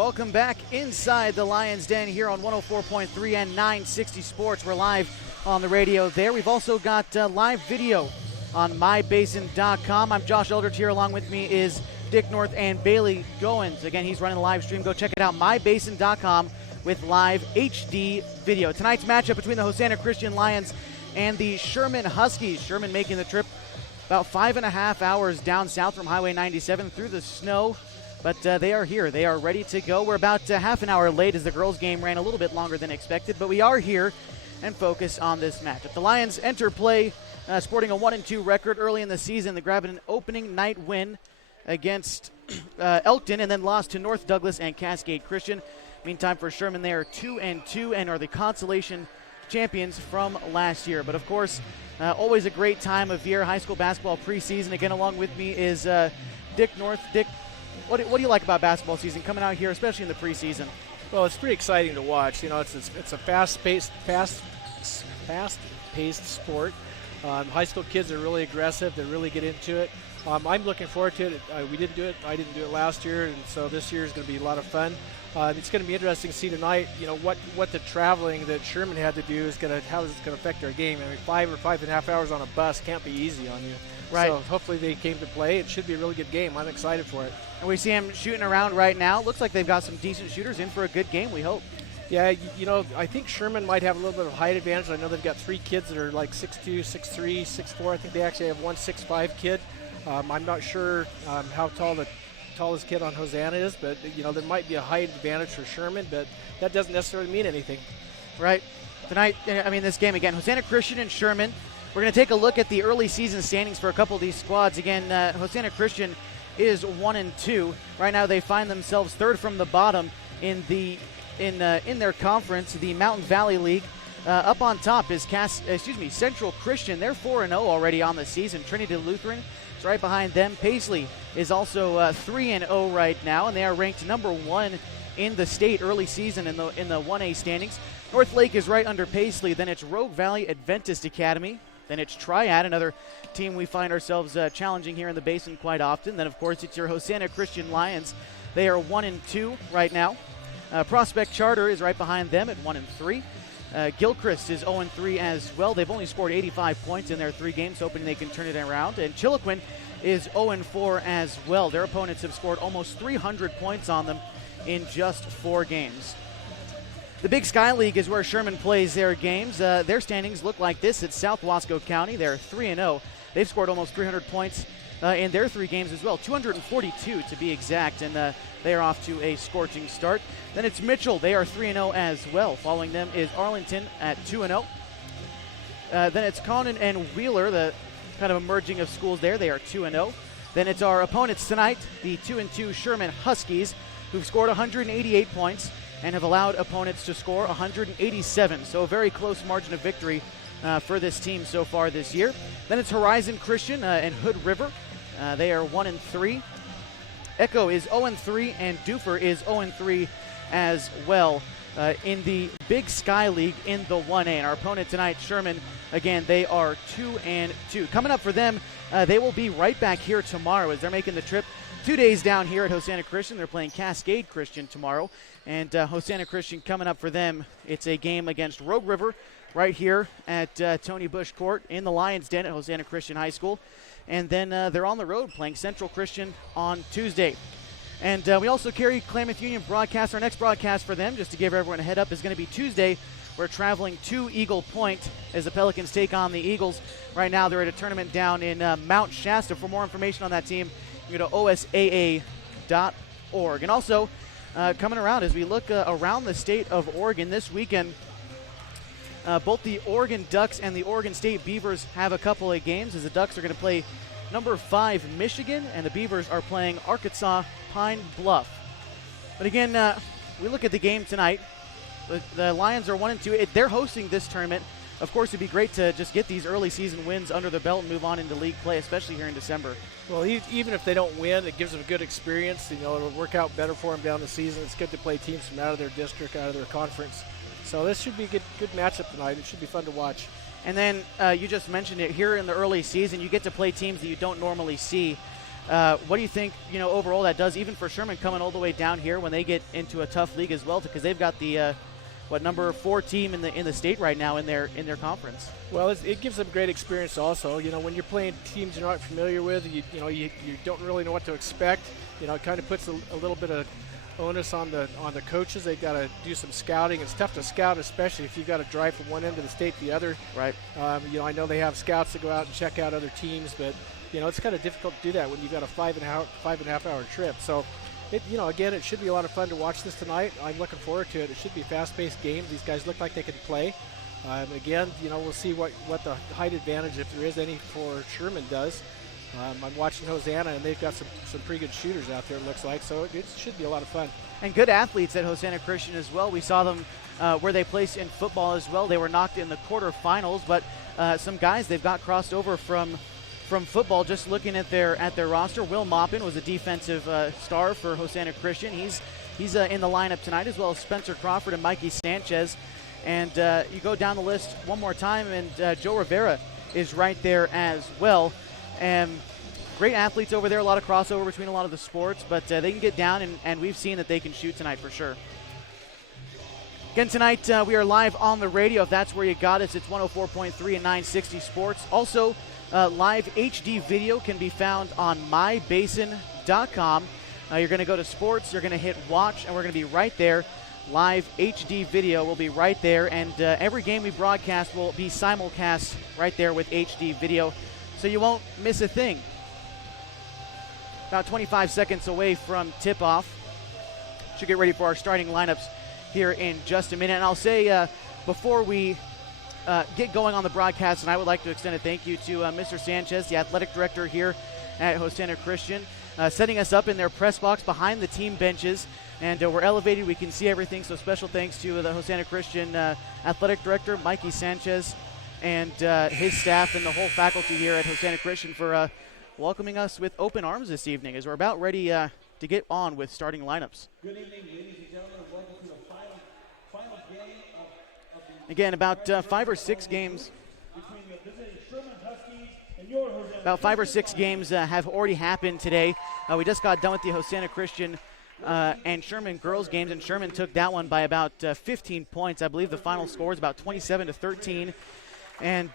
Welcome back inside the Lions Den here on 104.3 and 960 Sports. We're live on the radio there. We've also got live video on mybasin.com. I'm Josh Eldridge here. Along with me is Dick North and Bailey Goins. Again, he's running the live stream. Go check it out, mybasin.com, with live HD video. Tonight's matchup between the Hosanna Christian Lions and the Sherman Huskies. Sherman making the trip about 5.5 hours down south from Highway 97 through the snow. But they are here. They are ready to go. We're about half an hour late as the girls' game ran a little bit longer than expected. But we are here and focus on this matchup. The Lions enter play sporting a 1-2 record early in the season. They grabbed an opening night win against Elkton and then lost to North Douglas and Cascade Christian. Meantime, for Sherman, they are 2-2 and are the consolation champions from last year. But, of course, always a great time of year, high school basketball preseason. Again, along with me is Dick North. Dick, what do you like about basketball season coming out here, especially in the preseason? Well, it's pretty exciting to watch. You know, it's a fast-paced sport. High school kids are really aggressive. They really get into it. I'm looking forward to it. I didn't do it last year, and so this year is going to be a lot of fun. It's going to be interesting to see tonight, you know, what the traveling that Sherman had to do how is it going to affect our game. I mean, 5 or 5.5 hours on a bus can't be easy on you. Right. So hopefully they came to play. It should be a really good game. I'm excited for it. And we see them shooting around right now. Looks like they've got some decent shooters in for a good game, we hope. Yeah, you know, I think Sherman might have a little bit of height advantage. I know they've got 3 kids that are like 6'2", 6'3", 6'4". I think they actually have one 6'5" kid. I'm not sure how tall the tallest kid on Hosanna is, but, you know, there might be a height advantage for Sherman, but that doesn't necessarily mean anything. Right. Tonight, I mean, this game again, Hosanna Christian and Sherman. We're going to take a look at the early season standings for a couple of these squads. Again, Hosanna Christian is 1-2. Right now, they find themselves third from the bottom in their conference, the Mountain Valley League. Up on top is Central Christian. They're 4-0 already on the season. Trinity Lutheran is right behind them. Paisley is also 3-0 right now, and they are ranked number 1 in the state early season in the 1A standings. North Lake is right under Paisley. Then it's Rogue Valley Adventist Academy. Then it's Triad, another team we find ourselves challenging here in the Basin quite often. Then, of course, it's your Hosanna Christian Lions. They are 1-2 right now. Prospect Charter is right behind them at 1-3. Gilchrist is 0-3 as well. They've only scored 85 points in their 3 games, hoping they can turn it around. And Chiloquin is 0-4 as well. Their opponents have scored almost 300 points on them in just 4 games. The Big Sky League is where Sherman plays their games. Their standings look like this. It's South Wasco County. They're 3-0. They've scored almost 300 points in their 3 games as well, 242 to be exact, and they are off to a scorching start. Then it's Mitchell. They are 3-0 as well. Following them is Arlington at 2-0. Then it's Conan and Wheeler, the kind of emerging of schools there. They are 2-0. Then it's our opponents tonight, the 2-2 Sherman Huskies, who've scored 188 points and have allowed opponents to score 187. So a very close margin of victory for this team so far this year. Then it's Horizon Christian and Hood River. They are 1-3. Echo is 0-3, and Doofer is 0-3 as well in the Big Sky League in the 1A. And our opponent tonight, Sherman, again, they are 2-2. Coming up for them, they will be right back here tomorrow as they're making the trip 2 days down here at Hosanna Christian. They're playing Cascade Christian tomorrow. And Hosanna Christian coming up for them, it's a game against Rogue River right here at Tony Bush Court in the Lions Den at Hosanna Christian High School. And then they're on the road playing Central Christian on Tuesday. And we also carry Klamath Union broadcast. Our next broadcast for them, just to give everyone a head up, is going to be Tuesday. We're traveling to Eagle Point as the Pelicans take on the Eagles. Right now they're at a tournament down in Mount Shasta. For more information on that team, you go to osaa.org. And also, coming around as we look around the state of Oregon this weekend, both the Oregon Ducks and the Oregon State Beavers have a couple of games, as the Ducks are going to play number 5 Michigan, and the Beavers are playing Arkansas Pine Bluff. But again, we look at the game tonight. The Lions are 1-2. They're hosting this tournament. Of course, it'd be great to just get these early season wins under the belt and move on into league play, especially here in December. Well, even if they don't win, it gives them a good experience. You know, it'll work out better for them down the season. It's good to play teams from out of their district, out of their conference. So this should be a good matchup tonight. It should be fun to watch. And then you just mentioned it, here in the early season, you get to play teams that you don't normally see What do you think, overall that does, even for Sherman coming all the way down here when they get into a tough league as well, because they've got the number 4 team in the state right now in their conference? Well, it gives them great experience also. When you're playing teams you're not familiar with, you don't really know what to expect. It kind of puts a little bit of onus on the coaches. They've got to do some scouting. It's tough to scout, especially if you've got to drive from one end of the state to the other. Right. I know they have scouts that go out and check out other teams, but it's kind of difficult to do that when you've got a 5.5 hour trip. So, again, it should be a lot of fun to watch this tonight. I'm looking forward to it. It should be a fast-paced game. These guys look like they can play. Again, we'll see what the height advantage, if there is any, for Sherman does. I'm watching Hosanna, and they've got some pretty good shooters out there, it looks like, so it should be a lot of fun. And good athletes at Hosanna Christian as well. We saw them where they placed in football as well. They were knocked in the quarterfinals, but some guys they've got crossed over from football. Just looking at their roster, Will Maupin was a defensive star for Hosanna Christian. He's in the lineup tonight, as well as Spencer Crawford and Mikey Sanchez. And you go down the list one more time, and Joe Rivera is right there as well. And great athletes over there, a lot of crossover between a lot of the sports, but they can get down, and we've seen that they can shoot tonight for sure. Again, tonight we are live on the radio. If that's where you got us, it's 104.3 and 960 Sports. Also, live HD video can be found on mybasin.com. You're going to go to sports, you're going to hit watch, and we're going to be right there. Live HD video will be right there, and every game we broadcast will be simulcast right there with HD video, so you won't miss a thing. About 25 seconds away from tip-off. Should get ready for our starting lineups here in just a minute. And I'll say before we get going on the broadcast, and I would like to extend a thank you to Mr. Sanchez, the athletic director here at Hosanna Christian, setting us up in their press box behind the team benches. And we're elevated. We can see everything. So special thanks to the Hosanna Christian athletic director, Mikey Sanchez, and his staff and the whole faculty here at Hosanna Christian for welcoming us with open arms this evening as we're about ready to get on with starting lineups. Good evening, ladies and gentlemen. Welcome to the final game of the Again, about 5 or 6 games. between the visiting Sherman Huskies and your Hosanna. About 5 or 6 games have already happened today. We just got done with the Hosanna Christian and Sherman girls games, and Sherman took that one by about 15 points. I believe the final score is about 27-13. And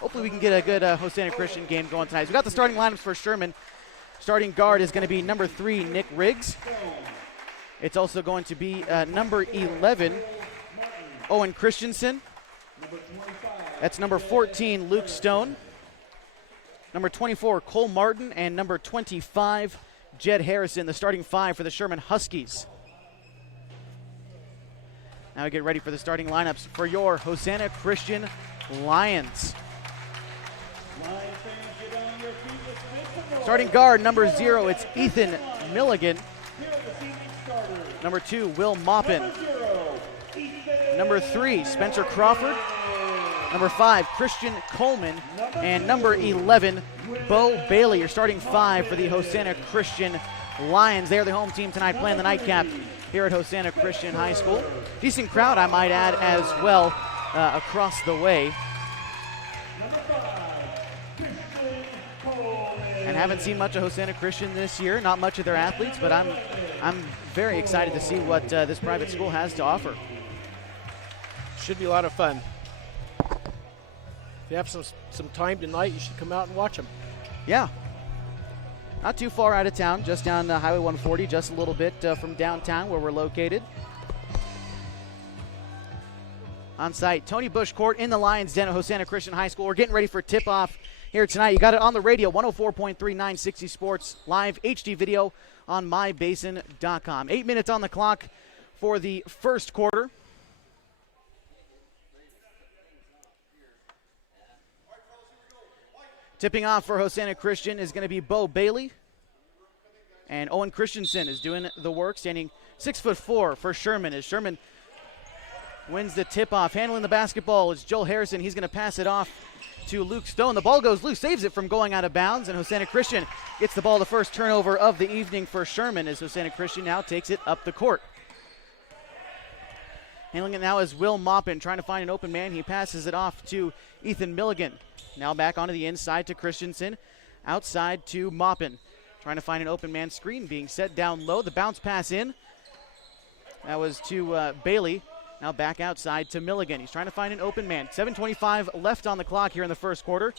hopefully we can get a good Hosanna Christian game going tonight. So we got the starting lineups for Sherman. Starting guard is going to be number 3, Nick Riggs. It's also going to be number 11, Owen Christensen. That's number 14, Luke Stone. Number 24, Cole Martin. And number 25, Jed Harrison, the starting 5 for the Sherman Huskies. Now we get ready for the starting lineups for your Hosanna Christian Lions. Starting guard, number 0, it's Ethan Milligan. Number 2, Will Maupin. Number 3, Spencer Crawford. Number 5, Christian Coleman. And number 11, Bo Bailey, your starting 5 for the Hosanna Christian Lions. They're the home team tonight, playing the nightcap here at Hosanna Christian High School. Decent crowd, I might add, as well, across the way. And haven't seen much of Hosanna Christian this year, not much of their athletes, but I'm very excited to see what this private school has to offer. Should be a lot of fun. If you have some time tonight, you should come out and watch them. Yeah. Not too far out of town, just down Highway 140, just a little bit from downtown where we're located. On site, Tony Bush Court in the Lions Den at Hosanna Christian High School. We're getting ready for tip-off here tonight. You got it on the radio, 104.3 960 Sports, live HD video on mybasin.com. 8 minutes on the clock for the first quarter. Tipping off for Hosanna Christian is going to be Bo Bailey. And Owen Christensen is doing the work, standing 6'4" for Sherman. As Sherman wins the tip-off, handling the basketball is Joel Harrison. He's going to pass it off to Luke Stone. The ball goes loose, saves it from going out of bounds, and Hosanna Christian gets the ball, the first turnover of the evening for Sherman, as Hosanna Christian now takes it up the court. Handling it now is Will Maupin, trying to find an open man. He passes it off to Ethan Milligan. Now back onto the inside to Christensen. outside to Maupin. Trying to find an open man screen, being set down low. The bounce pass in. That was to Bailey. Now back outside to Milligan. He's trying to find an open man. 7:25 left on the clock here in the first quarter.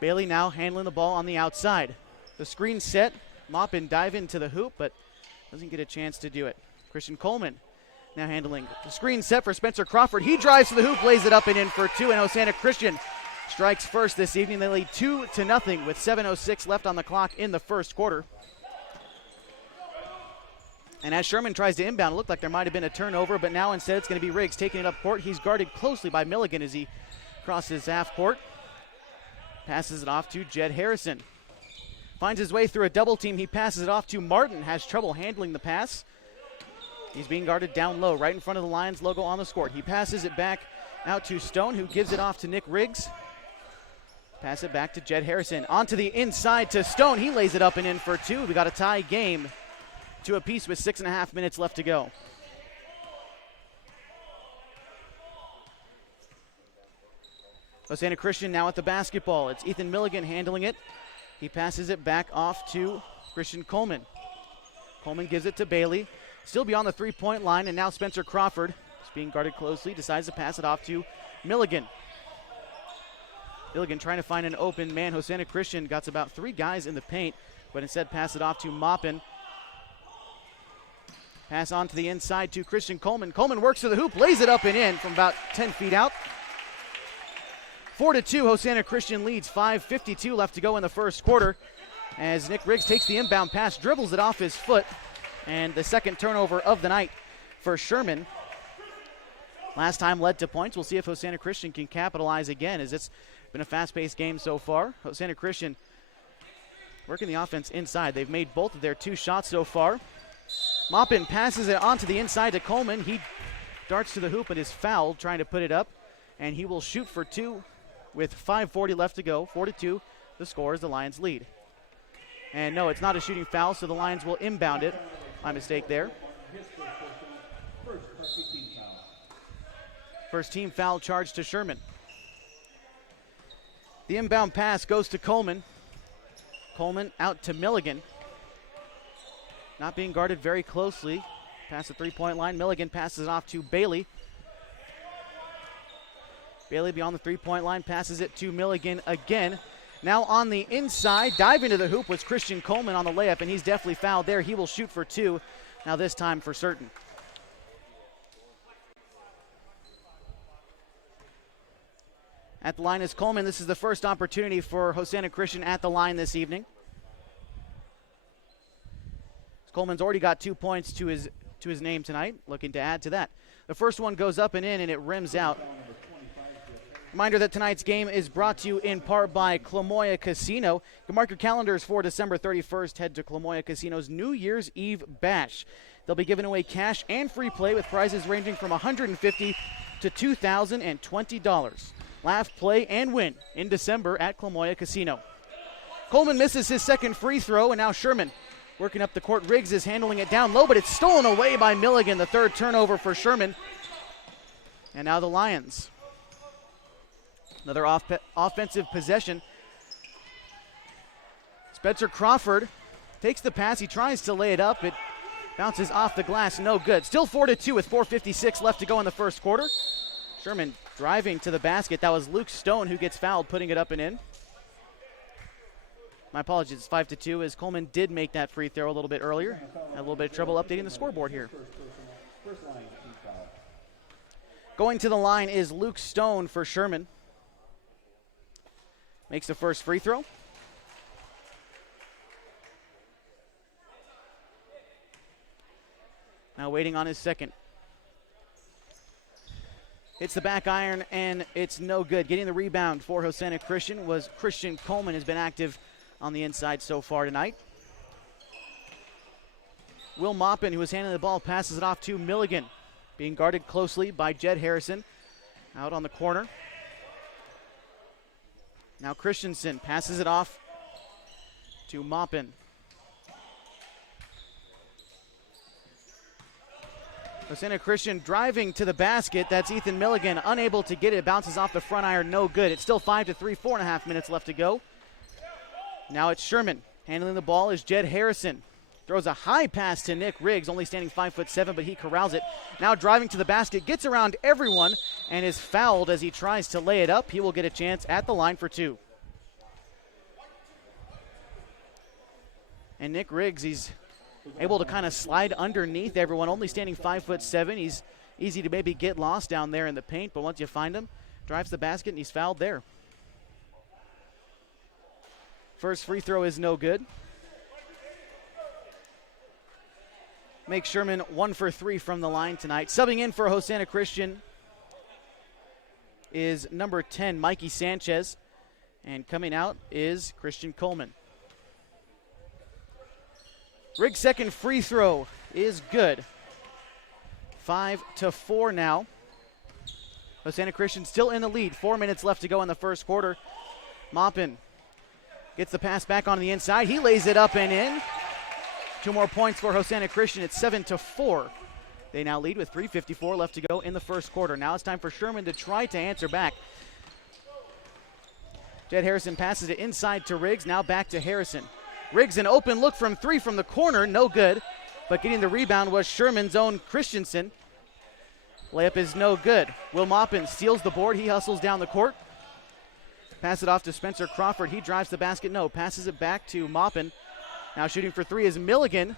Bailey now handling the ball on the outside. The screen set. Maupin dive into the hoop, but doesn't get a chance to do it. Christian Coleman now handling the screen set for Spencer Crawford. He drives to the hoop, lays it up and in for two, and Hosanna Christian strikes first this evening. They lead 2-0 with 7:06 left on the clock in the first quarter. And as Sherman tries to inbound, it looked like there might have been a turnover, but now instead it's going to be Riggs taking it up court. He's guarded closely by Milligan as he crosses half court. Passes it off to Jed Harrison. Finds his way through a double team. He passes it off to Martin. Has trouble handling the pass. He's being guarded down low, right in front of the Lions logo on the score. He passes it back out to Stone, who gives it off to Nick Riggs. Pass it back to Jed Harrison. Onto the inside to Stone. He lays it up and in for two. We got a tie game, 2 apiece with 6.5 minutes left to go. Hosanna Christian now at the basketball. It's Ethan Milligan handling it. He passes it back off to Christian Coleman. Coleman gives it to Bailey. Still beyond the three-point line, and now Spencer Crawford is being guarded closely. Decides to pass it off to Milligan. Milligan trying to find an open man. Hosanna Christian got about 3 guys in the paint, but instead pass it off to Maupin. Pass on to the inside to Christian Coleman. Coleman works to the hoop, lays it up and in from about 10 feet out. 4-2, Hosanna Christian leads. 5:52 left to go in the first quarter as Nick Riggs takes the inbound pass, dribbles it off his foot, and the second turnover of the night for Sherman. Last time led to points. We'll see if Hosanna Christian can capitalize again, as it's been a fast-paced game so far. Hosanna Christian working the offense inside. They've made both of their 2 shots so far. Maupin passes it onto the inside to Coleman. He darts to the hoop and is fouled trying to put it up, and he will shoot for 2 with 5:40 left to go. 4-2, the score is the Lions lead. And no, it's not a shooting foul, so the Lions will inbound it. My mistake there. First team foul charge to Sherman. The inbound pass goes to Coleman. Coleman out to Milligan. Not being guarded very closely. Past the three-point line. Milligan passes it off to Bailey. Bailey beyond the three-point line, passes it to Milligan again. Now on the inside, diving to the hoop was Christian Coleman on the layup, and he's definitely fouled there. He will shoot for 2, now this time for certain. At the line is Coleman. This is the first opportunity for Hosanna Christian at the line this evening. Coleman's already got 2 points to his name tonight, looking to add to that. The first one goes up and in, and it rims out. Reminder that tonight's game is brought to you in part by Clamoya Casino. You can mark your calendars for December 31st. Head to Clamoya Casino's New Year's Eve Bash. They'll be giving away cash and free play with prizes ranging from $150 to $2,020. Laugh, play, and win in December at Clamoya Casino. Coleman misses his second free throw, and now Sherman working up the court. Riggs is handling it down low, but it's stolen away by Milligan. The third turnover for Sherman. And now the Lions. Another offensive possession. Spencer Crawford takes the pass. He tries to lay it up. It bounces off the glass. No good. Still 4-2 with 4:56 left to go in the first quarter. Sherman driving to the basket. That was Luke Stone who gets fouled, putting it up and in. My apologies. It's 5-2 as Coleman did make that free throw a little bit earlier. Had a little bit of trouble updating the scoreboard here. Going to the line is Luke Stone for Sherman. Makes the first free throw. Now waiting on his second. Hits the back iron, and it's no good. Getting the rebound for Hosanna Christian was Christian Coleman, has been active on the inside so far tonight. Will Maupin, who was handling the ball, passes it off to Milligan. Being guarded closely by Jed Harrison. Out on the corner. Now Christensen passes it off to Maupin. Hosanna Christian driving to the basket. That's Ethan Milligan, unable to get it. Bounces off the front iron, no good. It's still 5-3, 4.5 minutes left to go. Now it's Sherman. Handling the ball is Jed Harrison. Throws a high pass to Nick Riggs, only standing 5'7", but he corrals it. Now driving to the basket, gets around everyone, and is fouled as he tries to lay it up. He will get a chance at the line for 2. And Nick Riggs, he's able to kind of slide underneath everyone, only standing 5'7". He's easy to maybe get lost down there in the paint, but once you find him, drives the basket, and he's fouled there. First free throw is no good. Makes Sherman 1 for 3 from the line tonight. Subbing in for Hosanna Christian is number 10, Mikey Sanchez. And coming out is Christian Coleman. Riggs' second free throw is good. 5-4 now. Hosanna Christian still in the lead. 4 minutes left to go in the first quarter. Maupin gets the pass back on the inside. He lays it up and in. 2 more points for Hosanna Christian. It's 7-4. They now lead with 3:54 left to go in the first quarter. Now it's time for Sherman to try to answer back. Jed Harrison passes it inside to Riggs. Now back to Harrison. Riggs an open look from 3 from the corner. No good. But getting the rebound was Sherman's own Christensen. Layup is no good. Will Maupin steals the board. He hustles down the court. Pass it off to Spencer Crawford. He drives the basket. No. Passes it back to Maupin. Now shooting for 3 is Milligan.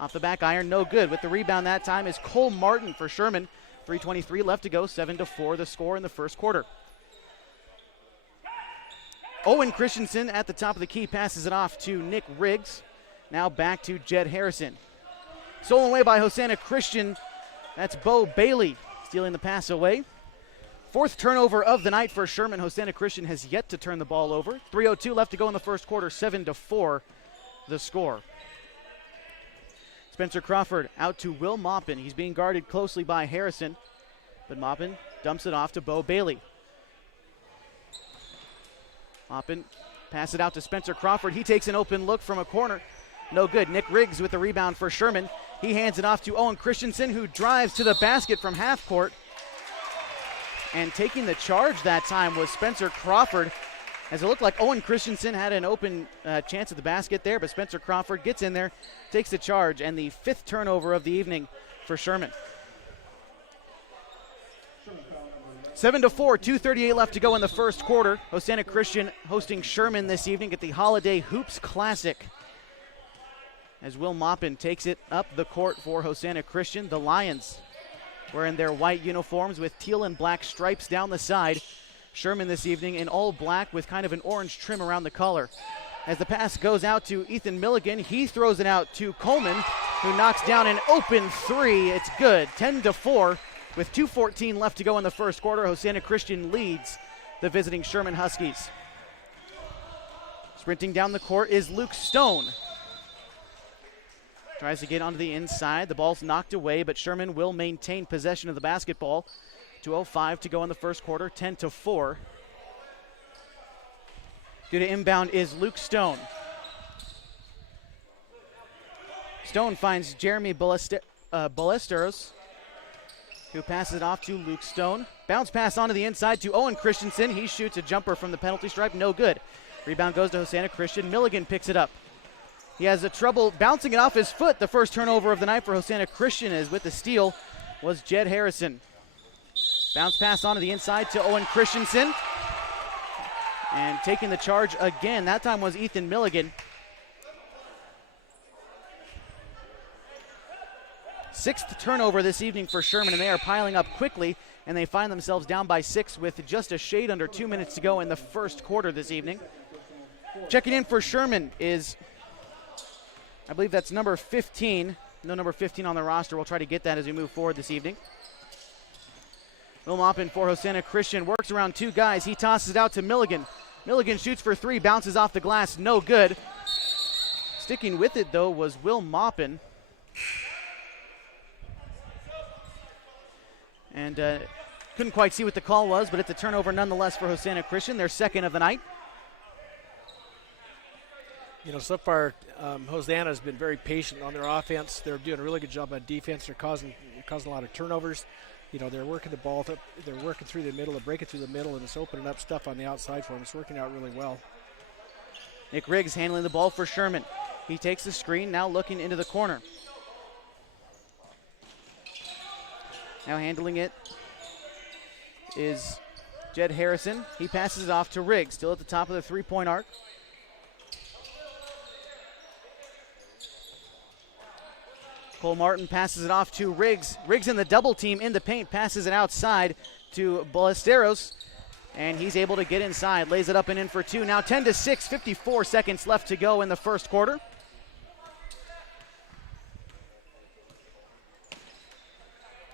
Off the back iron, no good. With the rebound that time is Cole Martin for Sherman. 3:23 left to go, 7-4 the score in the first quarter. Owen Christensen at the top of the key passes it off to Nick Riggs. Now back to Jed Harrison. Stolen away by Hosanna Christian. That's Bo Bailey stealing the pass away. 4th turnover of the night for Sherman. Hosanna Christian has yet to turn the ball over. 3:02 left to go in the first quarter, 7-4 the score. Spencer Crawford out to Will Maupin. He's being guarded closely by Harrison, but Maupin dumps it off to Bo Bailey. Maupin pass it out to Spencer Crawford. He takes an open look from a corner. No good. Nick Riggs with the rebound for Sherman. He hands it off to Owen Christensen, who drives to the basket from half court. And taking the charge that time was Spencer Crawford, as it looked like Owen Christensen had an open chance at the basket there, but Spencer Crawford gets in there, takes the charge, and the 5th turnover of the evening for Sherman. 7-4, 2:38 left to go in the first quarter. Hosanna Christian hosting Sherman this evening at the Holiday Hoops Classic. As Will Maupin takes it up the court for Hosanna Christian. The Lions wearing their white uniforms with teal and black stripes down the side. Sherman this evening in all black with kind of an orange trim around the collar. As the pass goes out to Ethan Milligan, he throws it out to Coleman, who knocks down an open 3. It's good, 10-4. With 2:14 left to go in the first quarter, Hosanna Christian leads the visiting Sherman Huskies. Sprinting down the court is Luke Stone. Tries to get onto the inside. The ball's knocked away, but Sherman will maintain possession of the basketball. 2:05 to go in the first quarter, 10-4. Due to inbound is Luke Stone. Stone finds Jeremy Ballesteros, who passes it off to Luke Stone. Bounce pass onto the inside to Owen Christensen. He shoots a jumper from the penalty stripe, no good. Rebound goes to Hosanna Christian. Milligan picks it up. He has a trouble bouncing it off his foot. The first turnover of the night for Hosanna Christian is with the steal was Jed Harrison. Bounce pass onto the inside to Owen Christensen. And taking the charge again, that time was Ethan Milligan. 6th turnover this evening for Sherman, and they are piling up quickly, and they find themselves down by 6 with just a shade under 2 minutes to go in the first quarter this evening. Checking in for Sherman is, I believe that's number 15. No number 15 on the roster. We'll try to get that as we move forward this evening. Will Maupin for Hosanna Christian works around 2 guys. He tosses it out to Milligan. Milligan shoots for 3, bounces off the glass, no good. Sticking with it, though, was Will Maupin. And couldn't quite see what the call was, but it's a turnover nonetheless for Hosanna Christian, their second of the night. You know, so far, Hosanna has been very patient on their offense. They're doing a really good job on defense. They're causing a lot of turnovers. You know, they're working the ball, they're working through the middle, they're breaking through the middle, and it's opening up stuff on the outside for them. It's working out really well. Nick Riggs handling the ball for Sherman. He takes the screen, now looking into the corner. Now handling it is Jed Harrison. He passes it off to Riggs, still at the top of the three-point arc. Cole Martin passes it off to Riggs. Riggs in the double team in the paint, passes it outside to Ballesteros, and he's able to get inside, lays it up and in for two. Now 10-6, 54 seconds left to go in the first quarter.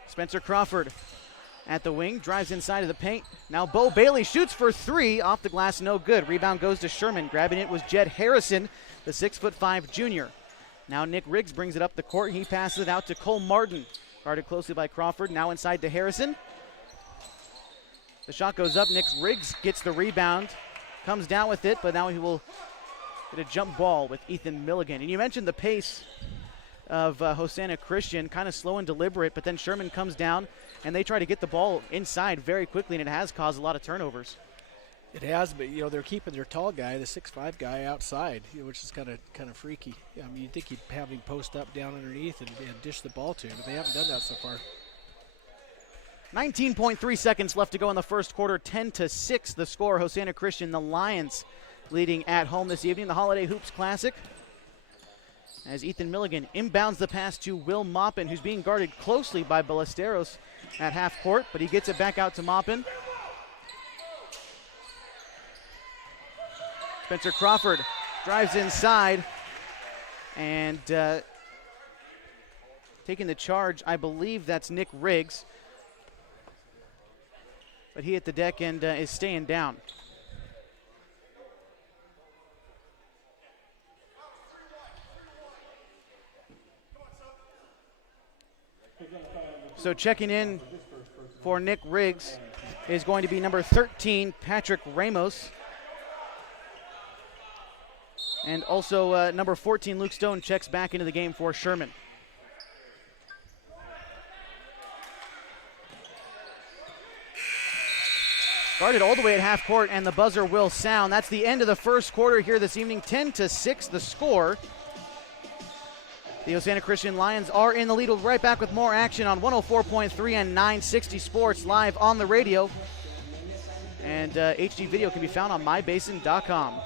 Spencer Crawford at the wing, drives inside of the paint. Now Bo Bailey shoots for three, off the glass, no good. Rebound goes to Sherman. Grabbing it was Jed Harrison, the 6'5" junior. Now Nick Riggs brings it up the court. He passes it out to Cole Martin, guarded closely by Crawford. Now inside to Harrison. The shot goes up. Nick Riggs gets the rebound, comes down with it, but now he will get a jump ball with Ethan Milligan. And you mentioned the pace of Hosanna Christian, kind of slow and deliberate, but then Sherman comes down and they try to get the ball inside very quickly, and it has caused a lot of turnovers. It has, but they're keeping their tall guy, the 6'5" guy, outside, which is kind of freaky. I mean, you'd think you'd have him post up down underneath and dish the ball to him, but they haven't done that so far. 19.3 seconds left to go in the first quarter. 10-6 the score. Hosanna Christian, the Lions, leading at home this evening. The Holiday Hoops Classic, as Ethan Milligan inbounds the pass to Will Maupin, who's being guarded closely by Ballesteros at half court, but he gets it back out to Maupin. Spencer Crawford drives inside, and taking the charge, I believe that's Nick Riggs. But he hit the deck and is staying down. So checking in for Nick Riggs is going to be number 13, Patrick Ramos. And also number 14, Luke Stone, checks back into the game for Sherman. Guarded all the way at half court, and the buzzer will sound. That's the end of the first quarter here this evening. 10-6 the score. The Hosanna Christian Lions are in the lead. We'll be right back with more action on 104.3 and 960 Sports live on the radio. And HD video can be found on mybasin.com.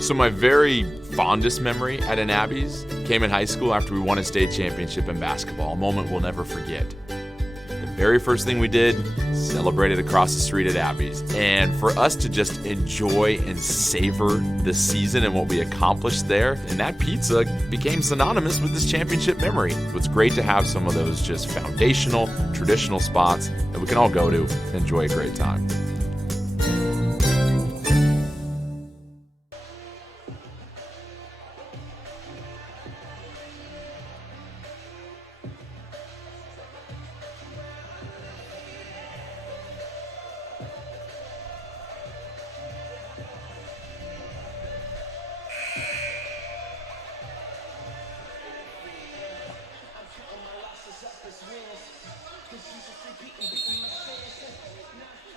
So my very fondest memory at an Abby's came in high school after we won a state championship in basketball, a moment we'll never forget. The very first thing we did, celebrated across the street at Abby's. And for us to just enjoy and savor the season and what we accomplished there, and that pizza became synonymous with this championship memory. It's great to have some of those just foundational, traditional spots that we can all go to and enjoy a great time.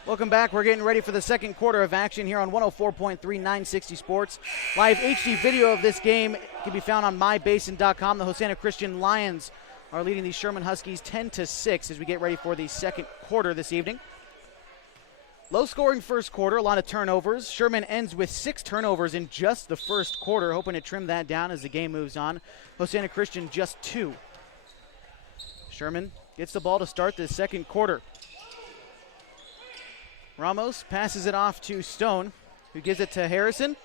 Welcome back. We're getting ready for the second quarter of action here on 104.3 960 Sports. Live HD video of this game can be found on mybasin.com. The Hosanna Christian Lions are leading the Sherman Huskies 10-6 as we get ready for the second quarter this evening. Low-scoring first quarter, a lot of turnovers. Sherman ends with 6 turnovers in just the first quarter, hoping to trim that down as the game moves on. Hosanna Christian just 2. Sherman gets the ball to start the second quarter. Ramos passes it off to Stone, who gives it to Harrison.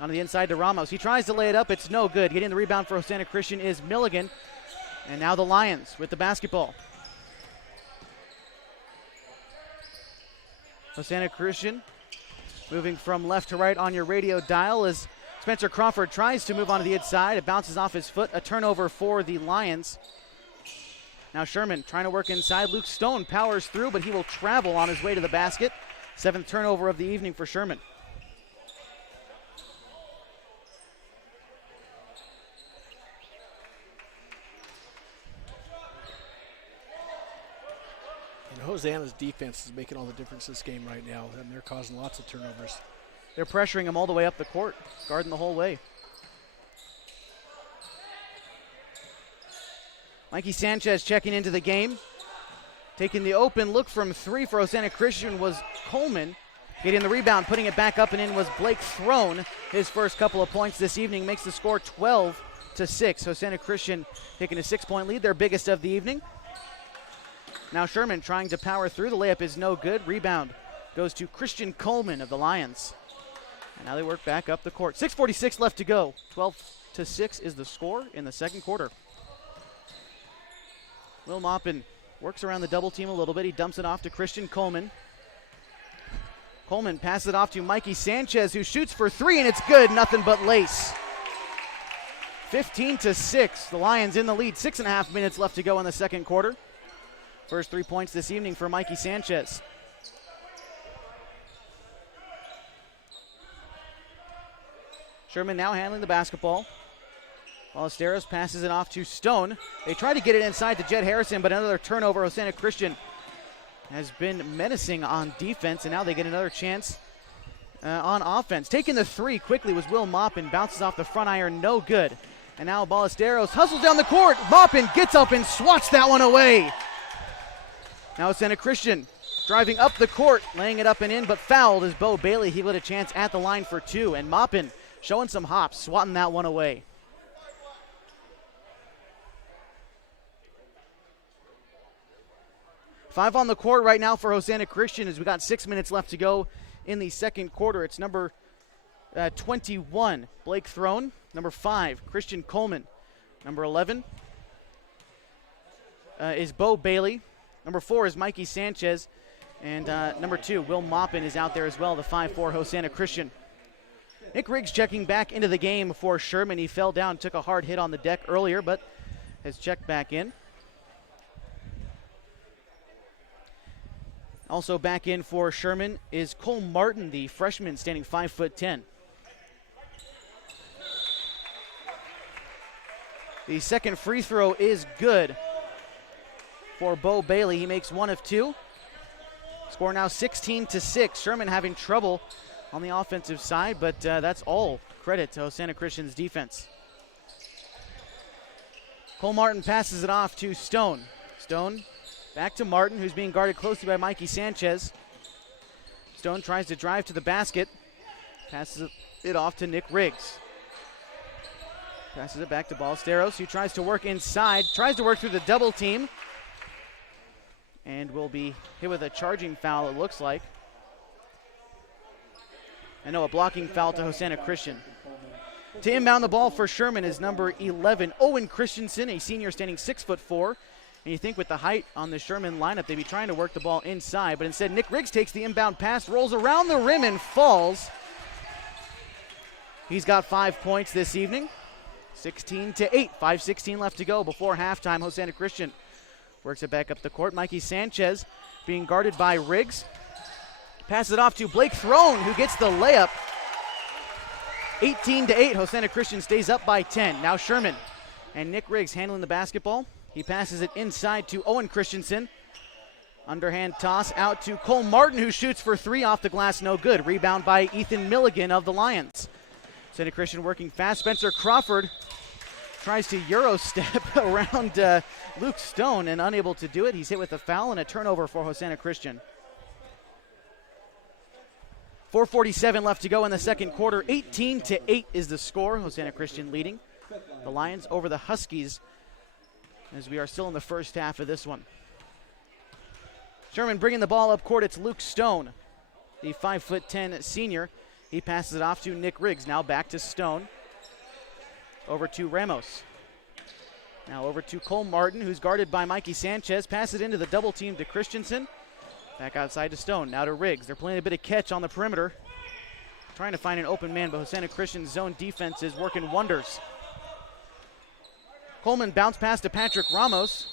On the inside to Ramos. He tries to lay it up. It's no good. Getting the rebound for Hosanna Christian is Milligan. And now the Lions with the basketball. Hosanna Christian moving from left to right on your radio dial as Spencer Crawford tries to move onto the inside. It bounces off his foot. A turnover for the Lions. Now Sherman trying to work inside. Luke Stone powers through, but he will travel on his way to the basket. 7th turnover of the evening for Sherman. And Hosanna's defense is making all the difference this game right now, and they're causing lots of turnovers. They're pressuring him all the way up the court, guarding the whole way. Mikey Sanchez checking into the game. Taking the open look from three for Hosanna Christian was Coleman. Getting the rebound, putting it back up and in was Blake Throne. His first couple of points this evening makes the score 12-6. Hosanna Christian taking a 6-point lead, their biggest of the evening. Now Sherman trying to power through. The layup is no good. Rebound goes to Christian Coleman of the Lions. And now they work back up the court. 6:46 left to go. 12-6 is the score in the second quarter. Will Maupin works around the double team a little bit. He dumps it off to Christian Coleman. Coleman passes it off to Mikey Sanchez, who shoots for three, and it's good. Nothing but lace. 15-6. The Lions in the lead. 6.5 minutes left to go in the second quarter. First 3 points this evening for Mikey Sanchez. Sherman now handling the basketball. Ballesteros passes it off to Stone. They try to get it inside to Jed Harrison, but another turnover. Hosanna Christian has been menacing on defense, and now they get another chance on offense. Taking the three quickly was Will Maupin. Bounces off the front iron, no good. And now Ballesteros hustles down the court. Maupin gets up and swats that one away. Now Hosanna Christian driving up the court, laying it up and in, but fouled is Bo Bailey. He lit a chance at the line for two, and Maupin showing some hops, swatting that one away. Five on the court right now for Hosanna Christian as we got 6 minutes left to go in the second quarter. It's number 21, Blake Throne. Number 5, Christian Coleman. Number 11 is Bo Bailey. Number 4 is Mikey Sanchez. And number 2, Will Maupin is out there as well, the 5'4 Hosanna Christian. Nick Riggs checking back into the game for Sherman. He fell down, took a hard hit on the deck earlier, but has checked back in. Also back in for Sherman is Cole Martin, the freshman, standing 5'10". The second free throw is good for Bo Bailey. He makes 1 of 2. Score now 16-6. Sherman having trouble on the offensive side, but that's all credit to Hosanna Christian's defense. Cole Martin passes it off to Stone. Stone back to Martin, who's being guarded closely by Mikey Sanchez. Stone tries to drive to the basket. Passes it off to Nick Riggs. Passes it back to Ballesteros, who tries to work inside. Tries to work through the double team. And will be hit with a charging foul, it looks like. I know, a blocking foul to Hosanna Christian. To inbound the ball for Sherman is number 11, Owen Christensen, a senior standing 6'4". And you think with the height on the Sherman lineup, they'd be trying to work the ball inside, but instead Nick Riggs takes the inbound pass, rolls around the rim and falls. He's got 5 points this evening. 16-8, 5:16 left to go before halftime. Hosanna Christian works it back up the court. Mikey Sanchez being guarded by Riggs. Passes it off to Blake Throne, who gets the layup. 18-8, Hosanna Christian stays up by 10. Now Sherman and Nick Riggs handling the basketball. He passes it inside to Owen Christensen. Underhand toss out to Cole Martin, who shoots for 3 off the glass, no good. Rebound by Ethan Milligan of the Lions. Hosanna Christian working fast. Spencer Crawford tries to Euro step around Luke Stone and unable to do it. He's hit with a foul and a turnover for Hosanna Christian. 4:47 left to go in the second quarter. 18-8 is the score. Hosanna Christian leading the Lions over the Huskies as we are still in the first half of this one. Sherman bringing the ball up court. It's Luke Stone, the 5'10" senior. He passes it off to Nick Riggs. Now back to Stone. Over to Ramos. Now over to Cole Martin, who's guarded by Mikey Sanchez. Passes it into the double team to Christensen. Back outside to Stone. Now to Riggs. They're playing a bit of catch on the perimeter. Trying to find an open man, but Hosanna Christian's zone defense is working wonders. Coleman bounce pass to Patrick Ramos.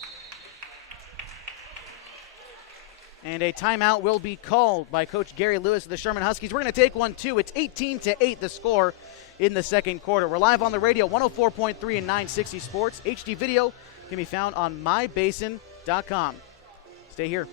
And a timeout will be called by Coach Gary Lewis of the Sherman Huskies. We're going to take one, too. It's 18-8 the score in the second quarter. We're live on the radio, 104.3 and 960 Sports. HD video can be found on mybasin.com. Stay here.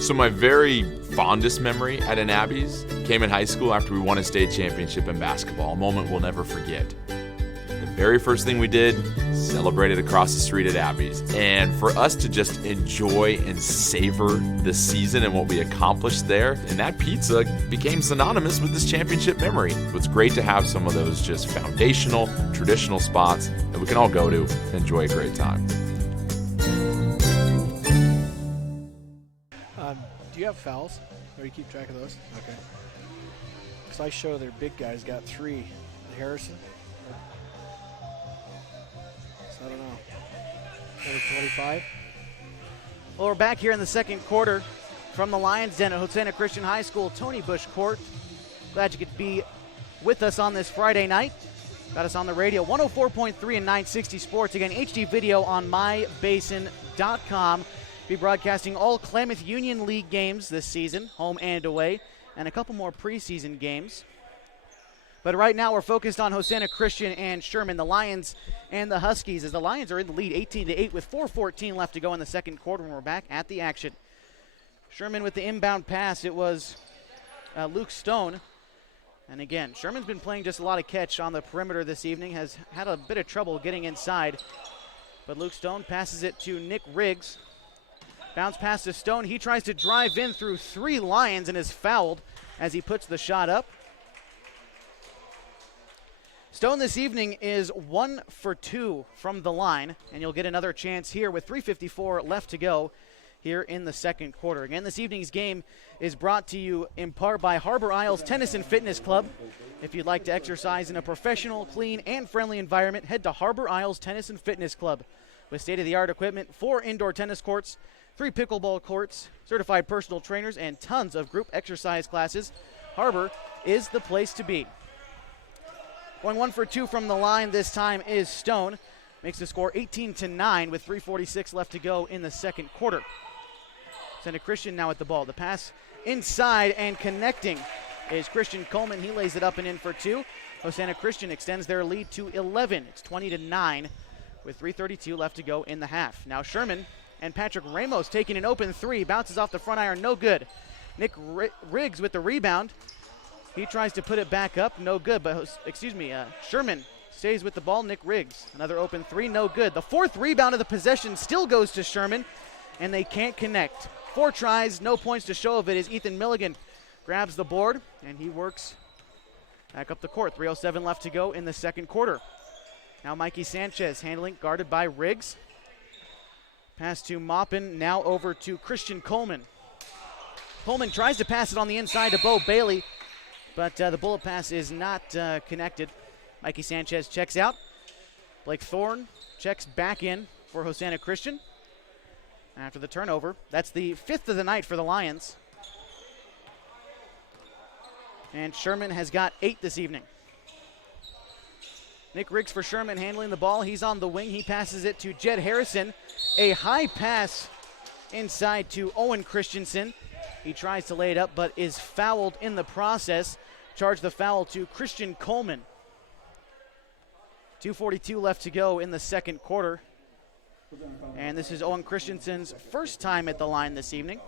So my very fondest memory at an Abby's came in high school after we won a state championship in basketball, a moment we'll never forget. The very first thing we did, celebrated across the street at Abby's. And for us to just enjoy and savor the season and what we accomplished there, and that pizza became synonymous with this championship memory. It's great to have some of those just foundational, traditional spots that we can all go to and enjoy a great time. Do you have fouls? Or you keep track of those? Okay. Because I show their big guys got 3. Harrison. So I don't know. Number 25. Well, we're back here in the second quarter from the Lions Den at Hosanna Christian High School, Tony Bush Court. Glad you could be with us on this Friday night. Got us on the radio, 104.3 and 960 Sports. Again, HD video on mybasin.com. Be broadcasting all Klamath Union League games this season, home and away, and a couple more preseason games. But right now we're focused on Hosanna Christian and Sherman, the Lions and the Huskies, as the Lions are in the lead 18-8 with 4:14 left to go in the second quarter when we're back at the action. Sherman with the inbound pass. It was Luke Stone. And again, Sherman's been playing just a lot of catch on the perimeter this evening, has had a bit of trouble getting inside. But Luke Stone passes it to Nick Riggs. Bounce pass to Stone. He tries to drive in through 3 Lions and is fouled as he puts the shot up. Stone this evening is 1 for 2 from the line, and you'll get another chance here with 3:54 left to go here in the second quarter. Again, this evening's game is brought to you in part by Harbor Isles Tennis and Fitness Club. If you'd like to exercise in a professional, clean, and friendly environment, head to Harbor Isles Tennis and Fitness Club. With state-of-the-art equipment, 4 indoor tennis courts, 3 pickleball courts, certified personal trainers, and tons of group exercise classes, Harbor is the place to be. Going 1 for 2 from the line this time is Stone. Makes the score 18-9 with 3:46 left to go in the second quarter. Hosanna Christian now at the ball. The pass inside and connecting is Christian Coleman. He lays it up and in for 2. Hosanna Christian extends their lead to 11. It's 20-9 with 3:32 left to go in the half. Now Sherman and Patrick Ramos taking an open 3. Bounces off the front iron, no good. Nick Riggs with the rebound. He tries to put it back up, no good. But Sherman stays with the ball. Nick Riggs, another open 3, no good. The 4th rebound of the possession still goes to Sherman, and they can't connect. 4 tries, no points to show of it as Ethan Milligan grabs the board, and he works back up the court. 3:07 left to go in the second quarter. Now Mikey Sanchez handling, guarded by Riggs. Pass to Maupin, now over to Christian Coleman. Coleman tries to pass it on the inside to Bo Bailey, but the bullet pass is not connected. Mikey Sanchez checks out. Blake Thorne checks back in for Hosanna Christian after the turnover. That's the 5th of the night for the Lions. And Sherman has got 8 this evening. Nick Riggs for Sherman handling the ball. He's on the wing. He passes it to Jed Harrison. A high pass inside to Owen Christensen. He tries to lay it up but is fouled in the process. Charge the foul to Christian Coleman. 2:42 left to go in the second quarter. And this is Owen Christensen's first time at the line this evening.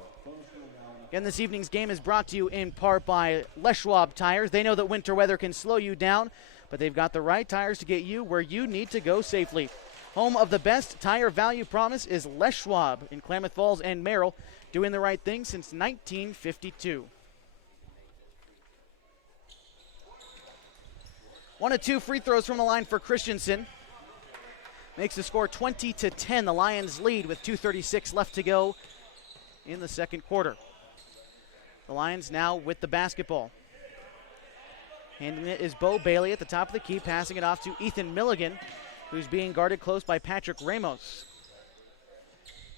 Again, this evening's game is brought to you in part by Les Schwab Tires. They know that winter weather can slow you down, but they've got the right tires to get you where you need to go safely. Home of the best tire value promise is Les Schwab in Klamath Falls and Merrill, doing the right thing since 1952. 1 of 2 free throws from the line for Christensen. Makes the score 20-10. The Lions lead with 2:36 left to go in the second quarter. The Lions now with the basketball. Handing it is Bo Bailey at the top of the key, passing it off to Ethan Milligan, who's being guarded close by Patrick Ramos.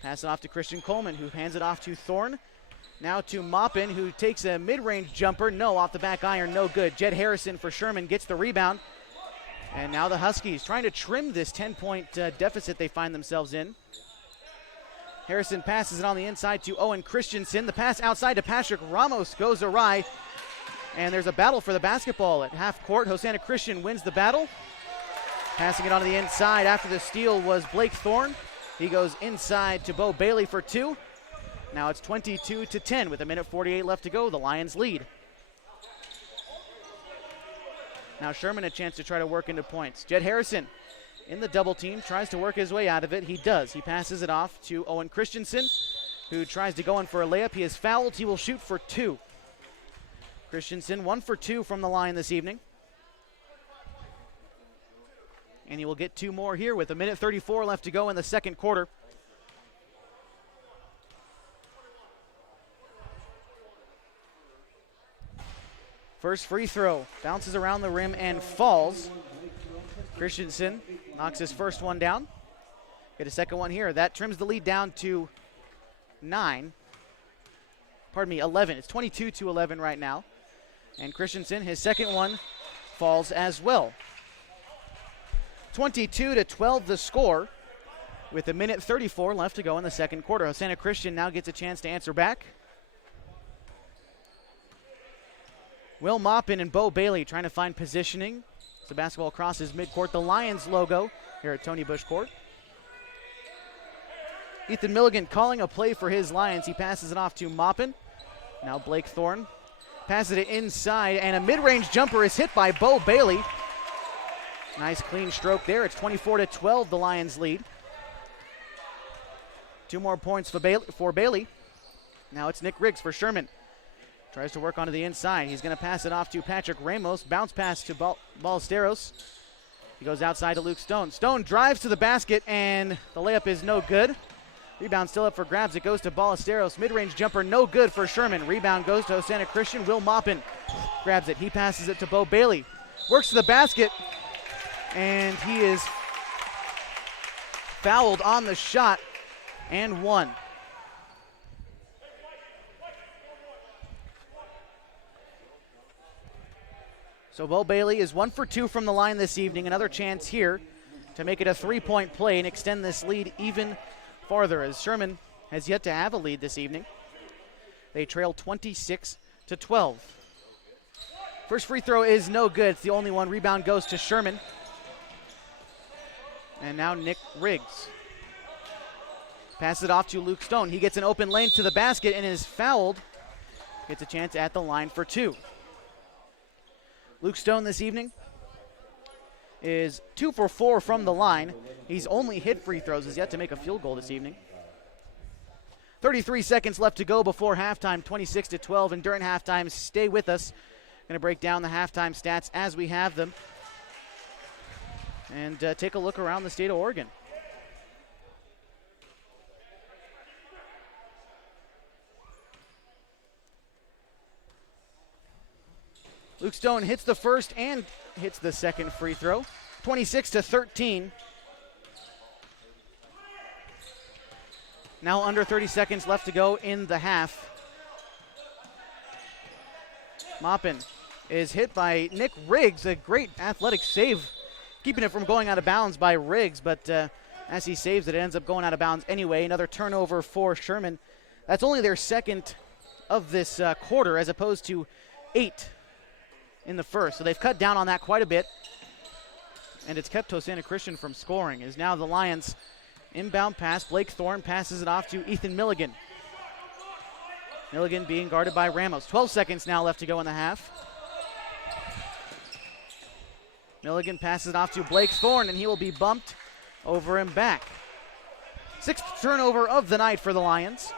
Pass it off to Christian Coleman, who hands it off to Thorne. Now to Maupin, who takes a mid-range jumper. No, off the back iron, no good. Jed Harrison for Sherman gets the rebound. And now the Huskies trying to trim this 10-point deficit they find themselves in. Harrison passes it on the inside to Owen Christensen. The pass outside to Patrick Ramos goes awry. And there's a battle for the basketball at half court. Hosanna Christian wins the battle. Passing it on the inside after the steal was Blake Thorne. He goes inside to Bo Bailey for 2. Now it's 22-10 with 1:48 left to go. The Lions lead. Now Sherman a chance to try to work into points. Jed Harrison in the double team, tries to work his way out of it. He does. He passes it off to Owen Christensen, who tries to go in for a layup. He is fouled. He will shoot for 2. Christensen 1 for 2 from the line this evening. And he will get 2 more here with 1:34 left to go in the second quarter. First free throw, bounces around the rim and falls. Christensen knocks his first one down. Get a second one here. That trims the lead down to 11. It's 22-11 right now. And Christensen, his second one, falls as well. 22-12 the score with 1:34 left to go in the second quarter. Hosanna Christian now gets a chance to answer back. Will Maupin and Bo Bailey trying to find positioning. As the basketball crosses midcourt, the Lions logo here at Tony Bush Court. Ethan Milligan calling a play for his Lions. He passes it off to Maupin. Now Blake Thorne passes it inside, and a mid-range jumper is hit by Bo Bailey. Nice clean stroke there. It's 24-12, the Lions lead. 2 more points for Bailey. Now it's Nick Riggs for Sherman. Tries to work onto the inside. He's going to pass it off to Patrick Ramos. Bounce pass to Ballesteros. He goes outside to Luke Stone. Stone drives to the basket, and the layup is no good. Rebound still up for grabs. It goes to Ballesteros. Mid-range jumper, no good for Sherman. Rebound goes to Hosanna Christian. Will Maupin grabs it. He passes it to Bo Bailey. Works to the basket, and he is fouled on the shot and 1. So Bo Bailey is 1 for 2 from the line this evening. Another chance here to make it a 3-point play and extend this lead even farther, as Sherman has yet to have a lead this evening. They trail 26-12. First free throw is no good. It's the only one. Rebound goes to Sherman. And now Nick Riggs passes it off to Luke Stone. He gets an open lane to the basket and is fouled. Gets a chance at the line for 2. Luke Stone this evening is 2 for 4 from the line. He's only hit free throws, has yet to make a field goal this evening. 33 seconds left to go before halftime, 26-12, and during halftime, stay with us. Going to break down the halftime stats as we have them and take a look around the state of Oregon. Luke Stone hits the first and hits the second free throw. 26-13. Now under 30 seconds left to go in the half. Maupin is hit by Nick Riggs. A great athletic save, keeping it from going out of bounds by Riggs, but as he saves it, it ends up going out of bounds anyway. Another turnover for Sherman. That's only their second of this quarter, as opposed to 8 in the first. So they've cut down on that quite a bit, and it's kept Hosanna Christian from scoring. Is now the Lions inbound pass. Blake Thorne passes it off to Ethan Milligan. Milligan being guarded by Ramos. 12 seconds now left to go in the half. Milligan passes it off to Blake Thorne, and he will be bumped over and back. 6th turnover of the night for the Lions.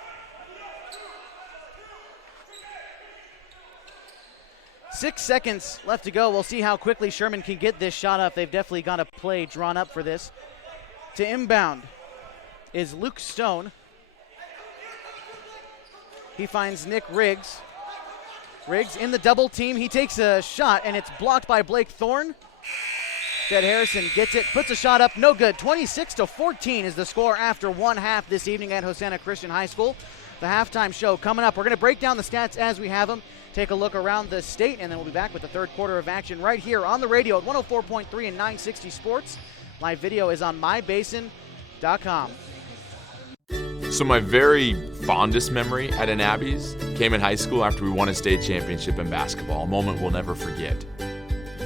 6 seconds left to go. We'll see how quickly Sherman can get this shot up. They've definitely got a play drawn up for this. To inbound is Luke Stone. He finds Nick Riggs. Riggs in the double team. He takes a shot, and it's blocked by Blake Thorne. Jed Harrison gets it, puts a shot up, no good. 26-14 is the score after one half this evening at Hosanna Christian High School. The halftime show coming up. We're going to break down the stats as we have them, take a look around the state, and then we'll be back with the third quarter of action right here on the radio at 104.3 and 960 Sports. Live video is on mybasin.com. So my very fondest memory at Annabies came in high school after we won a state championship in basketball, a moment we'll never forget.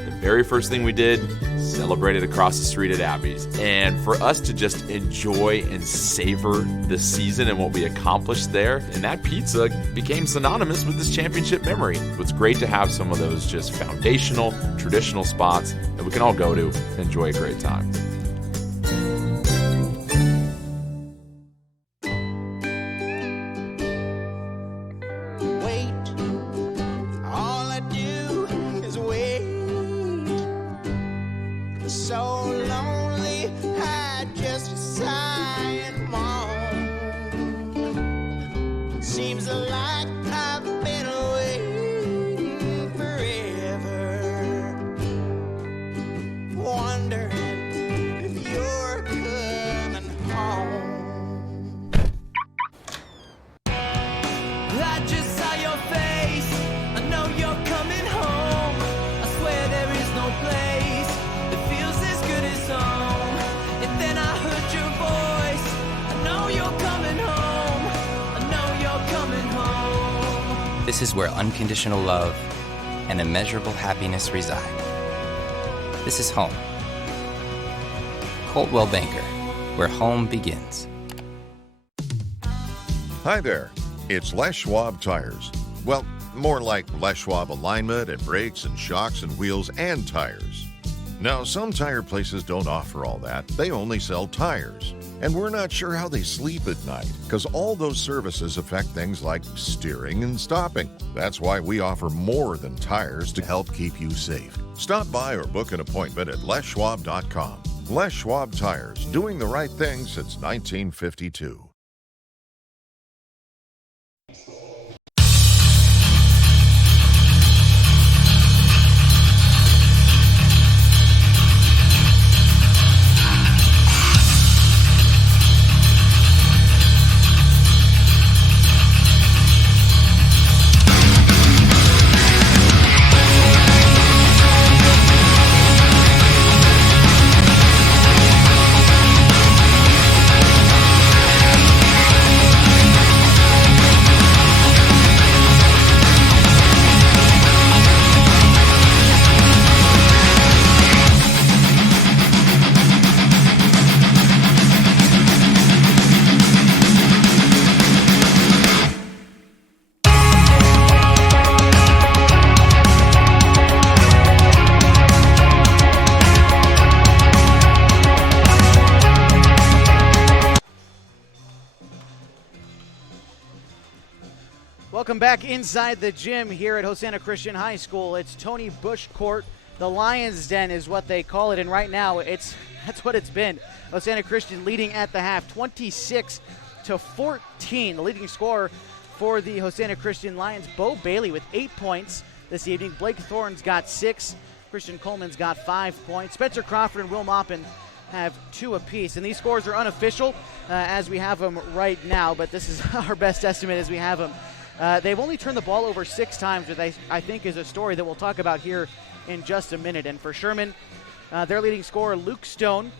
the very first thing we did, celebrated across the street at Abby's. And for us to just enjoy and savor the season and what we accomplished there, and that pizza became synonymous with this championship memory. It's great to have some of those just foundational, traditional spots that we can all go to and enjoy a great time. This is where unconditional love and immeasurable happiness reside. This is home. Coldwell Banker, where home begins. Hi there, it's Les Schwab Tires. Well, more like Les Schwab alignment and brakes and shocks and wheels and tires. Now, some tire places don't offer all that. They only sell tires. And we're not sure how they sleep at night, because all those services affect things like steering and stopping. That's why we offer more than tires to help keep you safe. Stop by or book an appointment at leschwab.com. Les Schwab Tires, doing the right thing since 1952. Welcome back inside the gym here at Hosanna Christian High School. It's Tony Bush Court. The Lion's Den is what they call it, and right now that's what it's been. Hosanna Christian leading at the half, 26-14. The leading scorer for the Hosanna Christian Lions, Bo Bailey, with 8 points this evening. Blake Thorne's got 6. Christian Coleman's got 5 points. Spencer Crawford and Will Maupin have 2 apiece, and these scores are unofficial as we have them right now, but this is our best estimate as we have them. They've only turned the ball over 6 times, which I think is a story that we'll talk about here in just a minute. And for Sherman, their leading scorer, Luke Stone,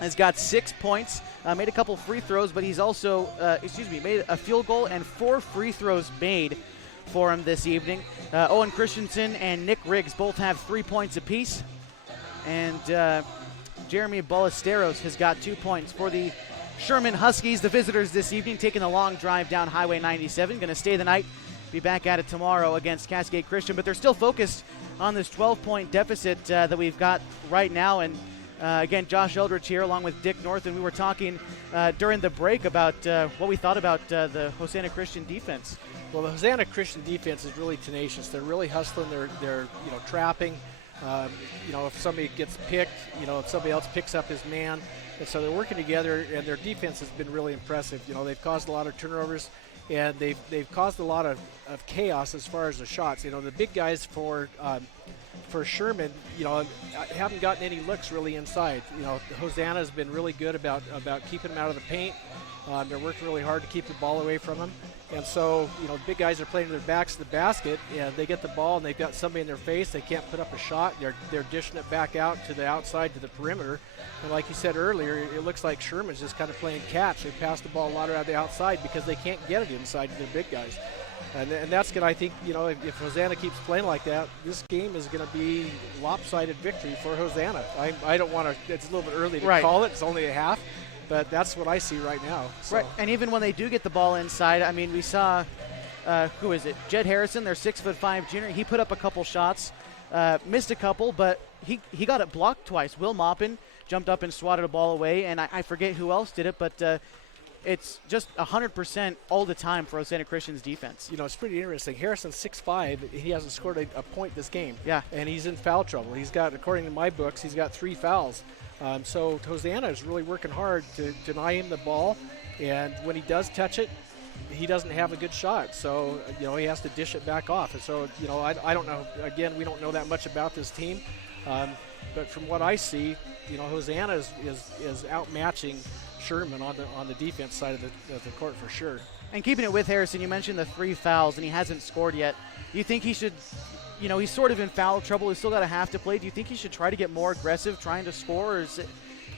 has got 6 points, made a couple free throws, but he's also, made a field goal and 4 free throws made for him this evening. Owen Christensen and Nick Riggs both have 3 points apiece. And Jeremy Ballesteros has got 2 points for the Sherman Huskies, the visitors this evening, taking a long drive down Highway 97. Going to stay the night, be back at it tomorrow against Cascade Christian. But they're still focused on this 12-point deficit that we've got right now. And again, Josh Eldridge here along with Dick North. And we were talking during the break about what we thought about the Hosanna Christian defense. Well, the Hosanna Christian defense is really tenacious. They're really hustling. They're trapping. If somebody gets picked, if somebody else picks up his man. And so they're working together, and their defense has been really impressive. They've caused a lot of turnovers, and they've caused a lot of chaos as far as the shots. The big guys for Sherman, haven't gotten any looks really inside. Hosanna has been really good about keeping them out of the paint. They're working really hard to keep the ball away from them. And so, big guys are playing to their backs to the basket, and they get the ball, and they've got somebody in their face. They can't put up a shot. They're dishing it back out to the outside to the perimeter. And like you said earlier, it looks like Sherman's just kind of playing catch. They pass the ball a lot out of the outside because they can't get it inside to their big guys. And that's going to, I think, if Hosanna keeps playing like that, this game is going to be lopsided victory for Hosanna. I don't want to, it's a little bit early to call it. It's only a half, but that's what I see right now. So. Right, and even when they do get the ball inside, I mean, we saw, who is it? Jed Harrison, their 6'5" junior. He put up a couple shots, missed a couple, but he got it blocked twice. Will Maupin jumped up and swatted a ball away, and I forget who else did it, but it's just 100% all the time for Hosanna Christian's defense. It's pretty interesting. Harrison's 6'5". He hasn't scored a point this game. Yeah. And he's in foul trouble. He's got, according to my books, he's got 3 fouls. So Hosanna is really working hard to deny him the ball. And when he does touch it, he doesn't have a good shot. So, he has to dish it back off. And so, I don't know. Again, we don't know that much about this team. But from what I see, Hosanna is outmatching Sherman on the defense side of the court for sure. And keeping it with Harrison, you mentioned the 3 fouls, and he hasn't scored yet. Do you think he should, he's sort of in foul trouble. He's still got a half to play. Do you think he should try to get more aggressive trying to score, or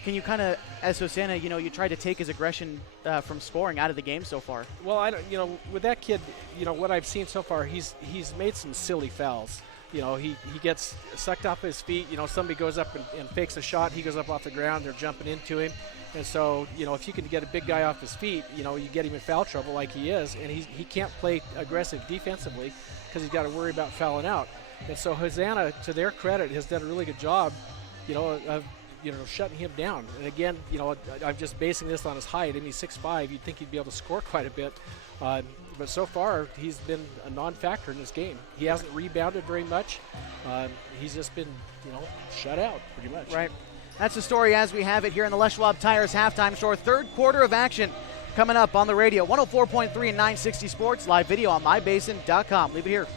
can you kind of, as Hosanna, you try to take his aggression from scoring out of the game so far? Well, I don't, with that kid, what I've seen so far, he's made some silly fouls. He gets sucked off his feet. Somebody goes up and fakes a shot. He goes up off the ground. They're jumping into him. And so, if you can get a big guy off his feet, you get him in foul trouble like he is. And he can't play aggressive defensively because he's got to worry about fouling out. And so Hosanna, to their credit, has done a really good job, of shutting him down. And again, I'm just basing this on his height. I mean, he's 6'5". You'd think he'd be able to score quite a bit. But so far, he's been a non-factor in this game. He hasn't rebounded very much. He's just been, shut out pretty much. Right. That's the story as we have it here in the Les Schwab Tires halftime show. Third quarter of action coming up on the radio. 104.3 and 960 Sports. Live video on mybasin.com. Leave it here.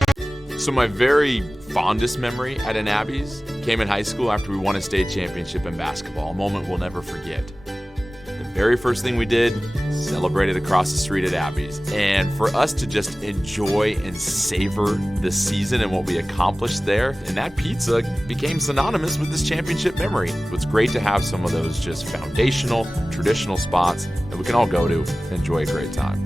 So my very fondest memory at an Abby's came in high school after we won a state championship in basketball, a moment we'll never forget. The very first thing we did, celebrated across the street at Abby's. And for us to just enjoy and savor the season and what we accomplished there, and that pizza became synonymous with this championship memory. It's great to have some of those just foundational, traditional spots that we can all go to and enjoy a great time.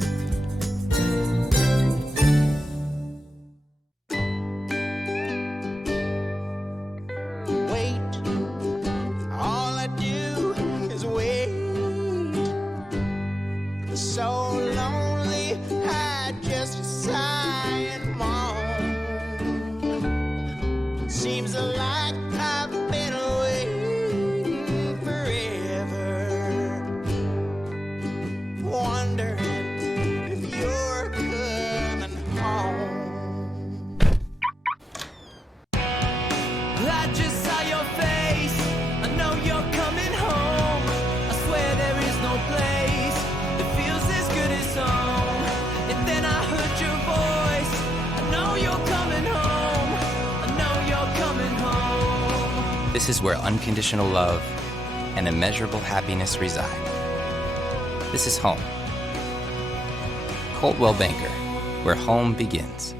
This is where unconditional love and immeasurable happiness reside. This is home. Coldwell Banker, where home begins.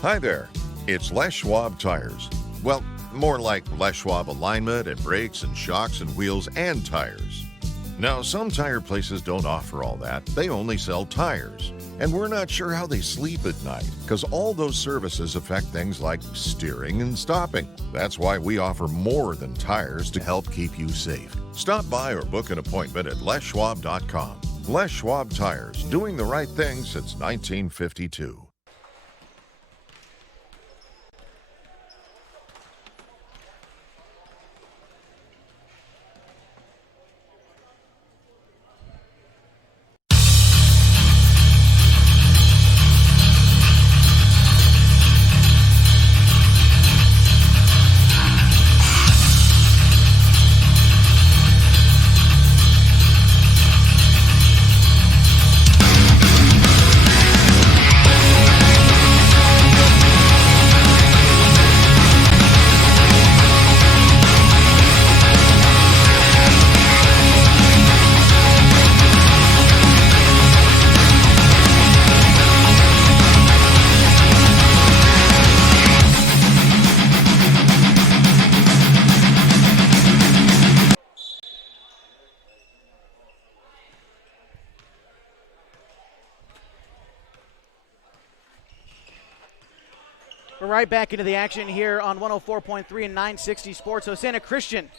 Hi there. It's Les Schwab Tires. Well, more like Les Schwab alignment and brakes and shocks and wheels and tires. Now, some tire places don't offer all that. They only sell tires. And we're not sure how they sleep at night, because all those services affect things like steering and stopping. That's why we offer more than tires to help keep you safe. Stop by or book an appointment at leschwab.com. Les Schwab Tires, doing the right thing since 1952. We're right back into the action here on 104.3 and 960 Sports. Hosanna Christian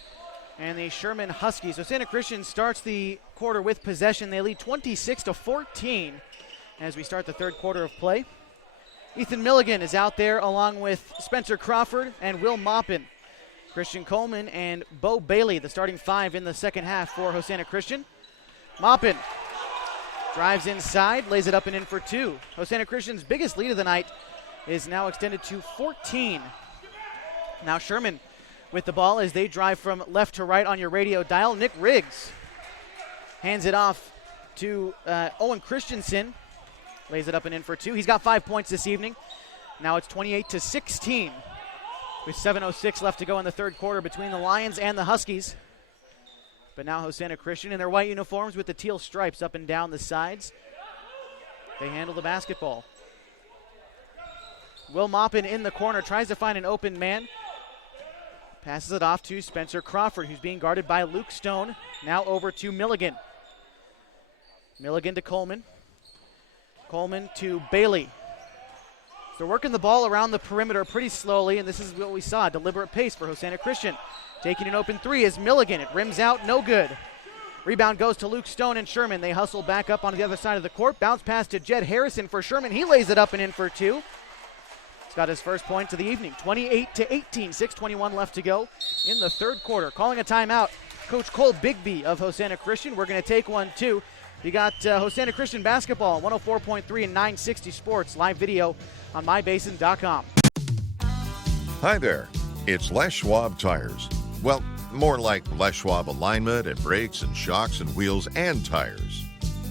and the Sherman Huskies. Hosanna Christian starts the quarter with possession. They lead 26-14 as we start the third quarter of play. Ethan Milligan is out there along with Spencer Crawford and Will Maupin. Christian Coleman and Bo Bailey, the starting five in the second half for Hosanna Christian. Maupin drives inside, lays it up and in for two. Hosanna Christian's biggest lead of the night is now extended to 14. Now Sherman with the ball as they drive from left to right on your radio dial. Nick Riggs hands it off to Owen Christensen. Lays it up and in for two. He's got 5 points this evening. Now it's 28-16 with 7:06 left to go in the third quarter between the Lions and the Huskies. But now Hosanna Christian in their white uniforms with the teal stripes up and down the sides. They handle the basketball. Will Maupin in the corner, tries to find an open man. Passes it off to Spencer Crawford, who's being guarded by Luke Stone. Now over to Milligan. Milligan to Coleman. Coleman to Bailey. They're working the ball around the perimeter pretty slowly, and this is what we saw, a deliberate pace for Hosanna Christian. Taking an open three is Milligan. It rims out, no good. Rebound goes to Luke Stone and Sherman. They hustle back up onto the other side of the court. Bounce pass to Jed Harrison for Sherman. He lays it up and in for two. Got his first point of the evening. 28-18, 6:21 left to go in the third quarter. Calling a timeout, Coach Cole Bigby of Hosanna Christian. We're going to take one, too. You got Hosanna Christian basketball, 104.3 and 960 Sports, live video on mybasin.com. Hi there. It's Les Schwab Tires. Well, more like Les Schwab alignment and brakes and shocks and wheels and tires.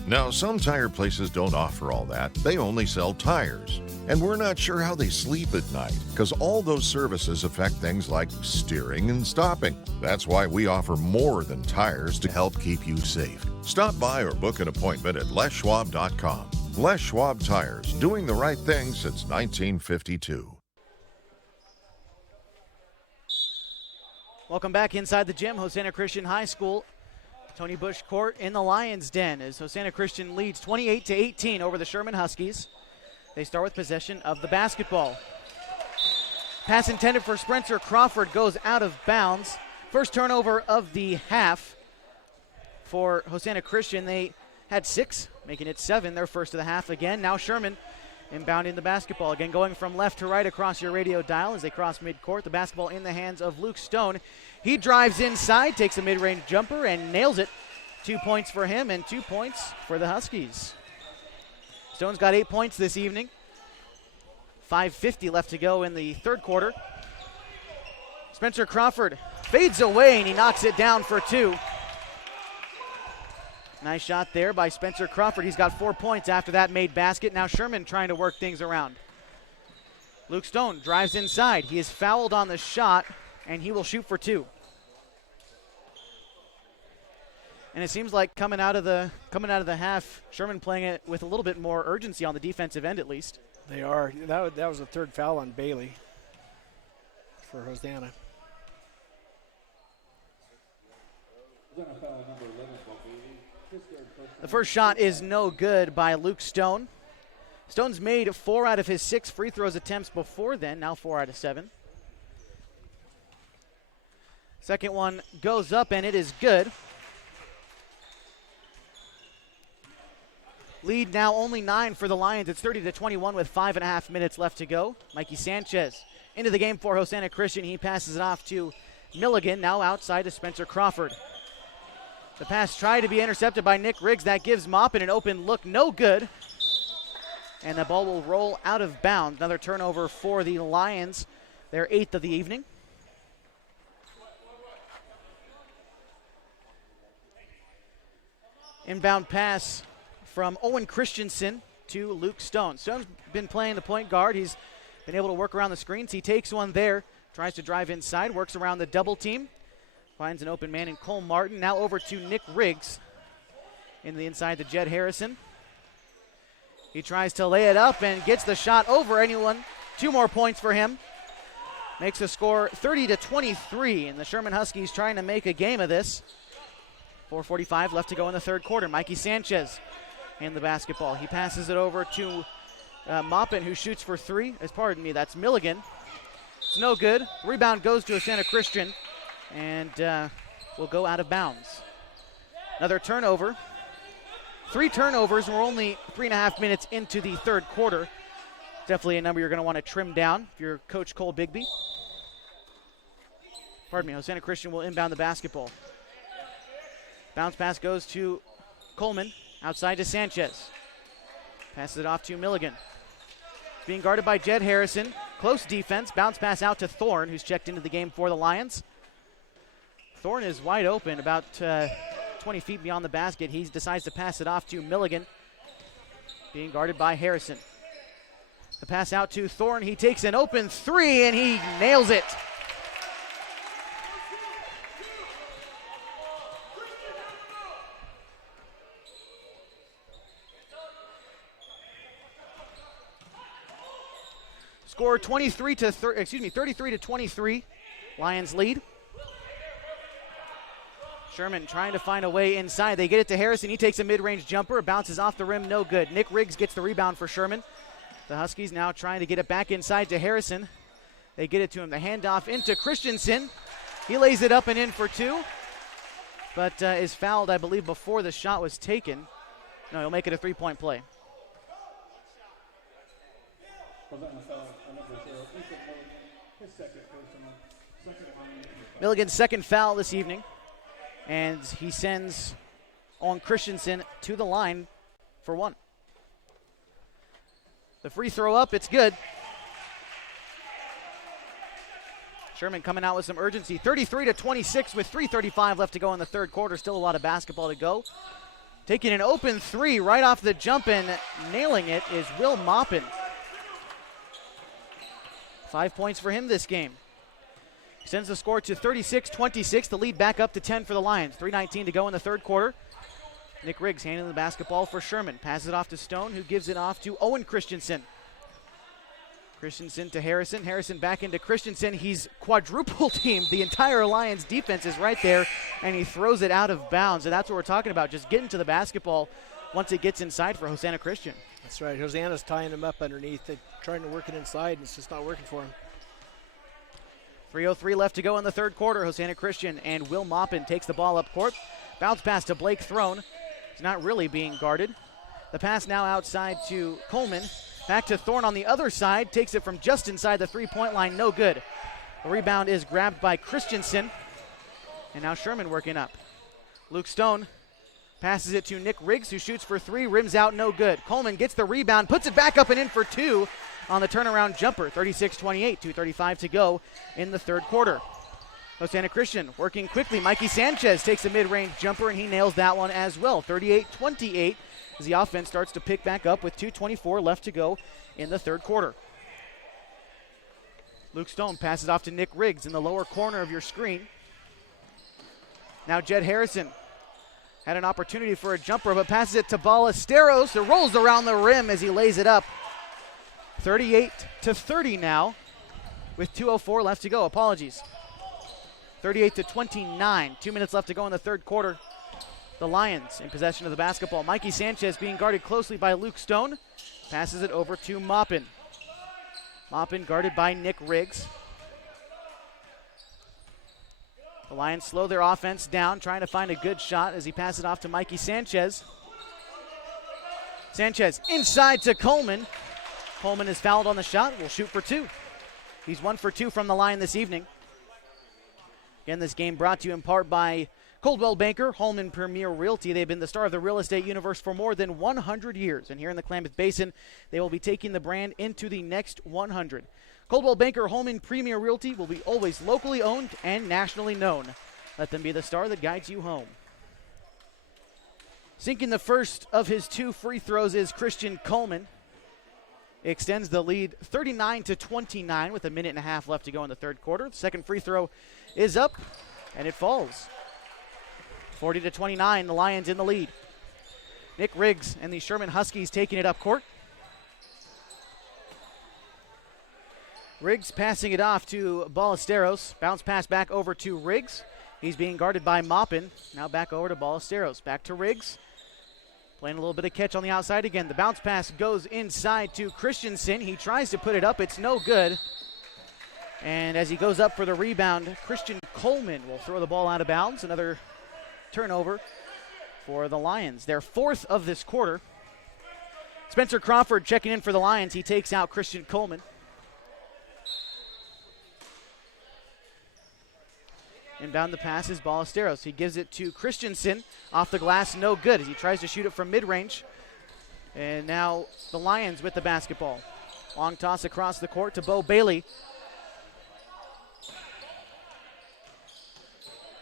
Now, some tire places don't offer all that. They only sell tires. And we're not sure how they sleep at night, because all those services affect things like steering and stopping. That's why we offer more than tires to help keep you safe. Stop by or book an appointment at leschwab.com. Les Schwab Tires, doing the right thing since 1952. Welcome back inside the gym, Hosanna Christian High School. Tony Bush Court in the Lions' Den as Hosanna Christian leads 28-18 over the Sherman Huskies. They start with possession of the basketball. Pass intended for Spencer Crawford goes out of bounds. First turnover of the half for Hosanna Christian. They had 6, making it 7, their first of the half again. Now Sherman inbounding the basketball. Again, going from left to right across your radio dial as they cross midcourt. The basketball in the hands of Luke Stone. He drives inside, takes a mid-range jumper, and nails it. 2 points for him and 2 points for the Huskies. Stone's got 8 points this evening. 5:50 left to go in the third quarter. Spencer Crawford fades away and he knocks it down for 2. Nice shot there by Spencer Crawford. He's got 4 points after that made basket. Now Sherman trying to work things around. Luke Stone drives inside. He is fouled on the shot and he will shoot for 2. And it seems like coming out of the half, Sherman playing it with a little bit more urgency on the defensive end at least. They are. That was the third foul on Bailey for Hosanna. The first shot is no good by Luke Stone. Stone's made 4 out of his 6 free throws attempts before then, now 4 out of 7. Second one goes up and it is good. Lead now only 9 for the Lions. It's 30-21 with 5.5 minutes left to go. Mikey Sanchez into the game for Hosanna Christian. He passes it off to Milligan, now outside to Spencer Crawford. The pass tried to be intercepted by Nick Riggs. That gives Maupin an open look, no good. And the ball will roll out of bounds. Another turnover for the Lions, their 8th of the evening. Inbound pass from Owen Christensen to Luke Stone. Stone's been playing the point guard. He's been able to work around the screens. He takes one there, tries to drive inside, works around the double team, finds an open man in Cole Martin. Now over to Nick Riggs in the inside to Jed Harrison. He tries to lay it up and gets the shot over anyone. 2 more points for him. Makes the score 30-23, and the Sherman Huskies trying to make a game of this. 4:45 left to go in the third quarter. Mikey Sanchez and the basketball. He passes it over to Maupin, who shoots for three. Pardon me, that's Milligan. It's no good. Rebound goes to Hosanna Christian and will go out of bounds. Another turnover. 3 turnovers, and we're only 3.5 minutes into the third quarter. Definitely a number you're going to want to trim down if you're Coach Cole Bigby. Pardon me, Hosanna Christian will inbound the basketball. Bounce pass goes to Coleman, outside to Sanchez. Passes it off to Milligan. It's being guarded by Jed Harrison. Close defense, bounce pass out to Thorne, who's checked into the game for the Lions. Thorne is wide open, about 20 feet beyond the basket. He decides to pass it off to Milligan, being guarded by Harrison. The pass out to Thorne. He takes an open three, and he nails it. Score 33 to 33 to 23. Lions lead. Sherman trying to find a way inside. They get it to Harrison. He takes a mid-range jumper. Bounces off the rim. No good. Nick Riggs gets the rebound for Sherman. The Huskies now trying to get it back inside to Harrison. They get it to him. The handoff into Christensen. He lays it up and in for two, but is fouled, I believe, before the shot was taken. No, he'll make it a three-point play. Milligan's second foul this evening, and he sends on Christensen to the line for one. The free throw up, it's good. Sherman coming out with some urgency. 33 to 26 with 3:35 left to go in the third quarter. Still a lot of basketball to go. Taking an open three right off the jump and nailing it is Will Maupin. 5 points for him this game. Sends the score to 36-26. The lead back up to 10 for the Lions. 3:19 to go in the third quarter. Nick Riggs handling the basketball for Sherman. Passes it off to Stone, who gives it off to Owen Christensen. Christensen to Harrison. Harrison back into Christensen. He's quadruple teamed. The entire Lions defense is right there, and he throws it out of bounds. And that's what we're talking about, just getting to the basketball once it gets inside for Hosanna Christian. That's right. Hosanna's tying him up underneath. They're trying to work it inside, and it's just not working for him. 3:03 left to go in the third quarter. Hosanna Christian and Will Maupin takes the ball up court. Bounce pass to Blake Throne. He's not really being guarded. The pass now outside to Coleman. Back to Thorne on the other side. Takes it from just inside the three-point line. No good. The rebound is grabbed by Christensen. And now Sherman working up. Luke Stone passes it to Nick Riggs, who shoots for three. Rims out, no good. Coleman gets the rebound, puts it back up and in for two on the turnaround jumper. 36-28, 2:35 to go in the third quarter. Hosanna Christian working quickly. Mikey Sanchez takes a mid-range jumper, and he nails that one as well. 38-28 as the offense starts to pick back up with 2:24 left to go in the third quarter. Luke Stone passes off to Nick Riggs in the lower corner of your screen. Now Jed Harrison had an opportunity for a jumper, but passes it to Ballesteros. It rolls around the rim as he lays it up. 38-30 now with 2:04 left to go. Apologies. 38-29. 2 minutes left to go in the third quarter. The Lions in possession of the basketball. Mikey Sanchez being guarded closely by Luke Stone. Passes it over to Maupin. Maupin guarded by Nick Riggs. The Lions slow their offense down, trying to find a good shot as he passes it off to Mikey Sanchez. Sanchez inside to Coleman. Coleman is fouled on the shot, will shoot for two. He's 1 for 2 from the line this evening. Again, this game brought to you in part by Coldwell Banker, Holman Premier Realty. They've been the star of the real estate universe for more than 100 years. And here in the Klamath Basin, they will be taking the brand into the next 100. Coldwell Banker, Holman Premier Realty will be always locally owned and nationally known. Let them be the star that guides you home. Sinking the first of his 2 free throws is Christian Coleman. Extends the lead 39-29 with a minute and a half left to go in the third quarter. The second free throw is up, and it falls. 40-29, the Lions in the lead. Nick Riggs and the Sherman Huskies taking it up court. Riggs passing it off to Ballesteros. Bounce pass back over to Riggs. He's being guarded by Maupin. Now back over to Ballesteros. Back to Riggs. Playing a little bit of catch on the outside again. The bounce pass goes inside to Christensen. He tries to put it up. It's no good. And as he goes up for the rebound, Christian Coleman will throw the ball out of bounds. Another turnover for the Lions. Their fourth of this quarter. Spencer Crawford checking in for the Lions. He takes out Christian Coleman. Inbound the pass is Ballesteros. He gives it to Christensen. Off the glass, no good as he tries to shoot it from mid-range. And now the Lions with the basketball. Long toss across the court to Bo Bailey.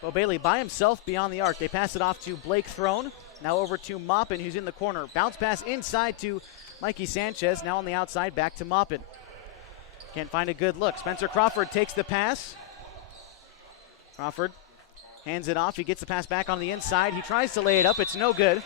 Bo Bailey by himself beyond the arc. They pass it off to Blake Throne. Now over to Maupin, who's in the corner. Bounce pass inside to Mikey Sanchez. Now on the outside, back to Maupin. Can't find a good look. Spencer Crawford takes the pass. Crawford hands it off. He gets the pass back on the inside. He tries to lay it up. It's no good.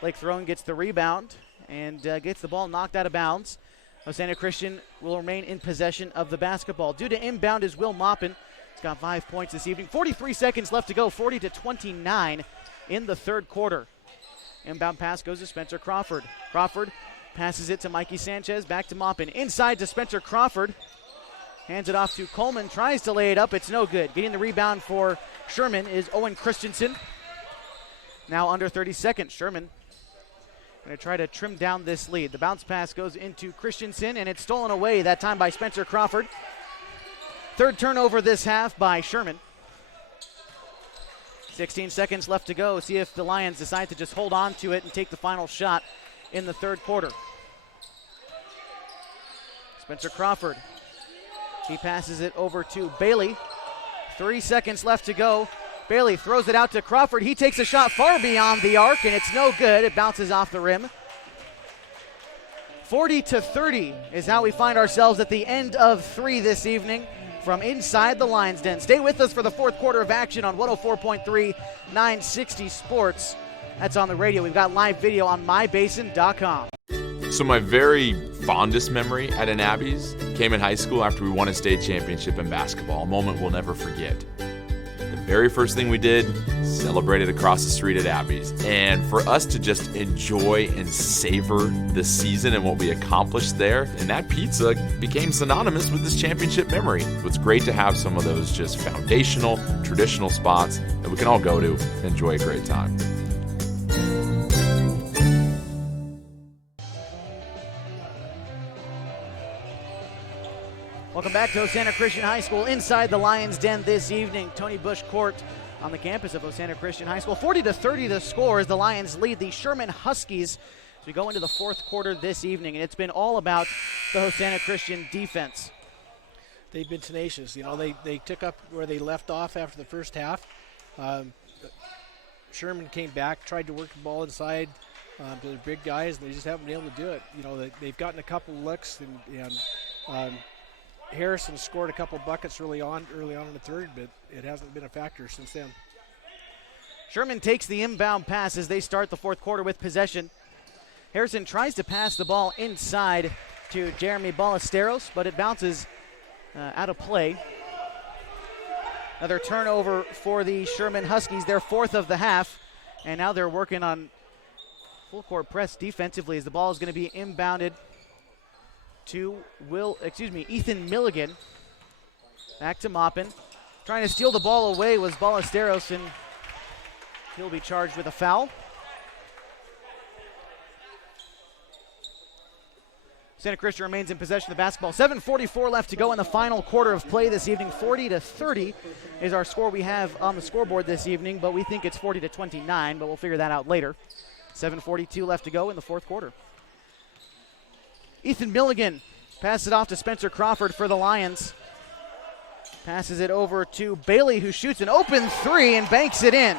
Blake Throne gets the rebound and gets the ball knocked out of bounds. Hosanna Christian will remain in possession of the basketball. Due to inbound is Will Maupin. He's got 5 points this evening. 43 seconds left to go. 40-29 in the third quarter. Inbound pass goes to Spencer Crawford. Crawford passes it to Mikey Sanchez. Back to Maupin. Inside to Spencer Crawford. Hands it off to Coleman. Tries to lay it up. It's no good. Getting the rebound for Sherman is Owen Christensen. Now under 30 seconds. Sherman going to try to trim down this lead. The bounce pass goes into Christensen, and it's stolen away that time by Spencer Crawford. Third turnover this half by Sherman. 16 seconds left to go. See if the Lions decide to just hold on to it and take the final shot in the third quarter. Spencer Crawford. He passes it over to Bailey. 3 seconds left to go. Bailey throws it out to Crawford. He takes a shot far beyond the arc, and it's no good. It bounces off the rim. 40-30 is how we find ourselves at the end of three this evening from inside the Lions Den. Stay with us for the fourth quarter of action on 104.3 960 Sports. That's on the radio. We've got live video on mybasin.com. So my very fondest memory at an Abby's came in high school after we won a state championship in basketball, a moment we'll never forget. The very first thing we did, celebrated across the street at Abby's. And for us to just enjoy and savor the season and what we accomplished there, and that pizza became synonymous with this championship memory. It's great to have some of those just foundational, traditional spots that we can all go to and enjoy a great time. Welcome back to Hosanna Christian High School inside the Lions Den this evening. Tony Bush Court on the campus of Hosanna Christian High School. 40-30 the score as the Lions lead the Sherman Huskies as we go into the fourth quarter this evening. And it's been all about the Hosanna Christian defense. They've been tenacious. You know, they took up where they left off after the first half. Sherman came back, tried to work the ball inside to the big guys, and they just haven't been able to do it. You know, they've gotten a couple looks, and Harrison scored a couple buckets early on in the third, but it hasn't been a factor since then. Sherman takes the inbound pass as they start the fourth quarter with possession. Harrison tries to pass the ball inside to Jeremy Ballesteros, but it bounces out of play. Another turnover for the Sherman Huskies, their fourth of the half, and now they're working on full court press defensively as the ball is going to be inbounded to Ethan Milligan. Back to Maupin. Trying to steal the ball away was Ballesteros, and he'll be charged with a foul. Santa Cruz remains in possession of the basketball. 7:44 left to go in the final quarter of play this evening. 40-30 is our score we have on the scoreboard this evening, but we think it's 40-29, but we'll figure that out later. 7:42 left to go in the fourth quarter. Ethan Milligan passes it off to Spencer Crawford for the Lions. Passes it over to Bailey, who shoots an open three and banks it in.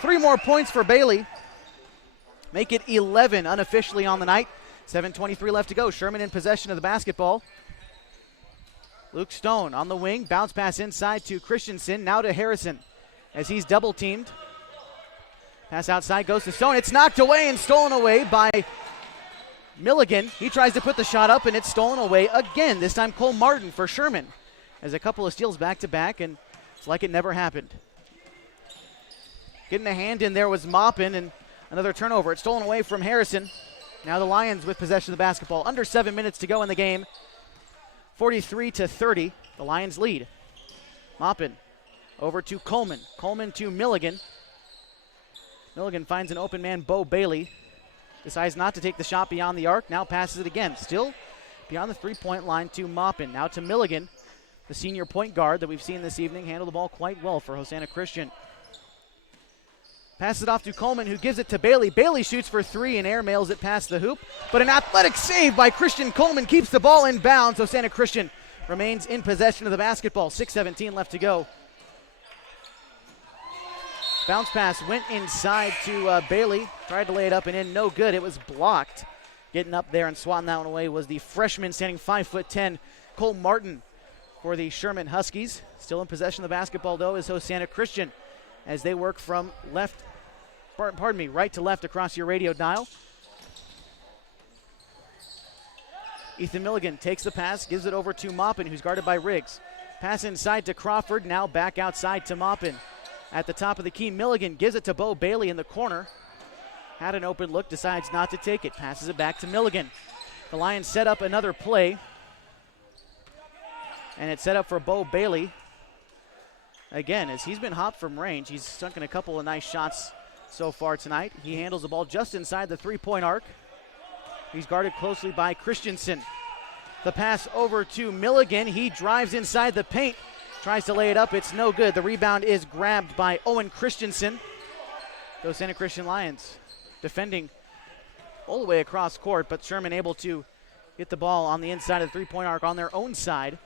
3 more points for Bailey. Make it 11 unofficially on the night. 7:23 left to go. Sherman in possession of the basketball. Luke Stone on the wing. Bounce pass inside to Christensen. Now to Harrison as he's double teamed. Pass outside goes to Stone. It's knocked away and stolen away by Milligan. He tries to put the shot up, and it's stolen away again. This time Cole Martin for Sherman. As a couple of steals back-to-back, and it's like it never happened. Getting a hand in there was Maupin, and another turnover. It's stolen away from Harrison. Now the Lions with possession of the basketball. Under 7 minutes to go in the game. 43-30, the Lions lead. Maupin over to Coleman. Coleman to Milligan. Milligan finds an open man, Bo Bailey. Decides not to take the shot beyond the arc. Now passes it again. Still beyond the three-point line to Maupin. Now to Milligan, the senior point guard that we've seen this evening. Handle the ball quite well for Hosanna Christian. Passes it off to Coleman, who gives it to Bailey. Bailey shoots for three and air mails it past the hoop. But an athletic save by Christian Coleman keeps the ball in bounds. Hosanna Christian remains in possession of the basketball. 6:17 left to go. Bounce pass went inside to Bailey. Tried to lay it up and in. No good. It was blocked. Getting up there and swatting that one away was the freshman standing 5'10", Cole Martin for the Sherman Huskies. Still in possession of the basketball, though, is Hosanna Christian as they work from right to left across your radio dial. Ethan Milligan takes the pass, gives it over to Maupin, who's guarded by Riggs. Pass inside to Crawford, now back outside to Maupin. At the top of the key, Milligan gives it to Bo Bailey in the corner. Had an open look, decides not to take it. Passes it back to Milligan. The Lions set up another play. And it's set up for Bo Bailey. Again, as he's been hot from range, he's sunk in a couple of nice shots so far tonight. He handles the ball just inside the three-point arc. He's guarded closely by Christensen. The pass over to Milligan. He drives inside the paint. Tries to lay it up. It's no good. The rebound is grabbed by Owen Christensen. Those Hosanna Christian Lions defending all the way across court, but Sherman able to get the ball on the inside of the three-point arc on their own side.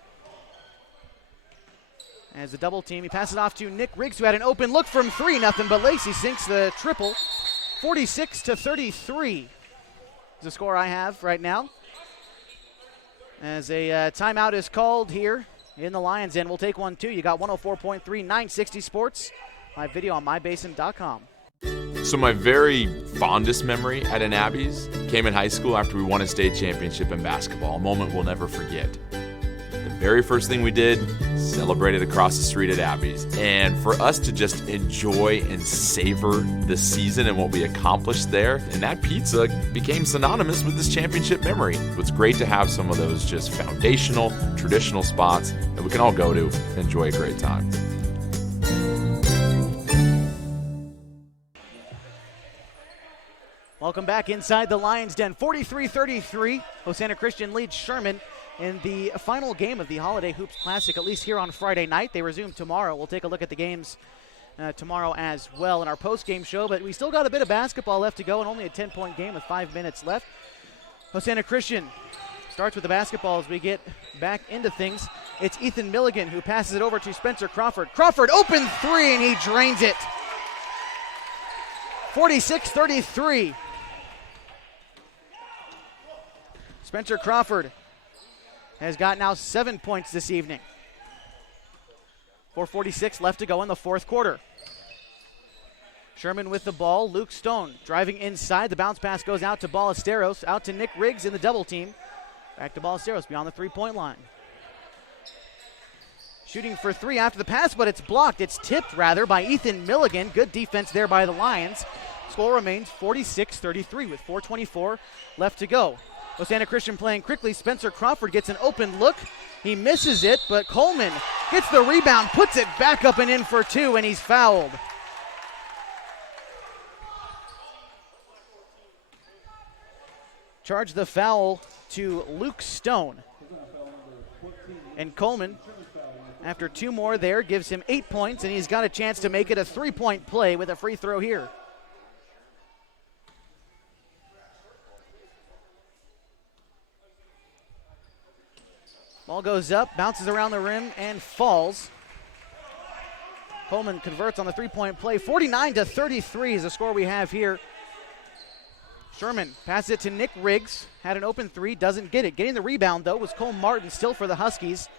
As a double team, he passes off to Nick Riggs, who had an open look from three, nothing but Lacey sinks the triple. 46-33 is the score I have right now. As a timeout is called here in the Lions end. We'll take one, too. You got 104.3, 960 Sports. Live video on mybasin.com. So my very fondest memory at Annabies came in high school after we won a state championship in basketball, a moment we'll never forget. The very first thing we did, celebrated across the street at Abby's. And for us to just enjoy and savor the season and what we accomplished there, and that pizza became synonymous with this championship memory. It's great to have some of those just foundational, traditional spots that we can all go to and enjoy a great time. Welcome back inside the Lions Den. 43-33, Hosanna Christian leads Sherman in the final game of the Holiday Hoops Classic, at least here on Friday night. They resume tomorrow. We'll take a look at the games tomorrow as well in our post-game show, but we still got a bit of basketball left to go and only a 10-point game with 5 minutes left. Hosanna Christian starts with the basketball as we get back into things. It's Ethan Milligan who passes it over to Spencer Crawford. Crawford, open three, and he drains it. 46-33. Spencer Crawford has got now 7 points this evening. 4:46 left to go in the fourth quarter. Sherman with the ball. Luke Stone driving inside. The bounce pass goes out to Ballesteros. Out to Nick Riggs in the double team. Back to Ballesteros beyond the three-point line. Shooting for three after the pass, but it's blocked. It's tipped, rather, by Ethan Milligan. Good defense there by the Lions. Score remains 46-33 with 4:24 left to go. Hosanna Christian playing quickly. Spencer Crawford gets an open look. He misses it, but Coleman gets the rebound, puts it back up and in for two, and he's fouled. Charge the foul to Luke Stone. And Coleman, after two more there, gives him 8 points, and he's got a chance to make it a three-point play with a free throw here. Ball goes up, bounces around the rim, and falls. Coleman converts on the three-point play. 49-33 is the score we have here. Sherman passes it to Nick Riggs. Had an open three, doesn't get it. Getting the rebound, though, was Cole Martin, still for the Huskies.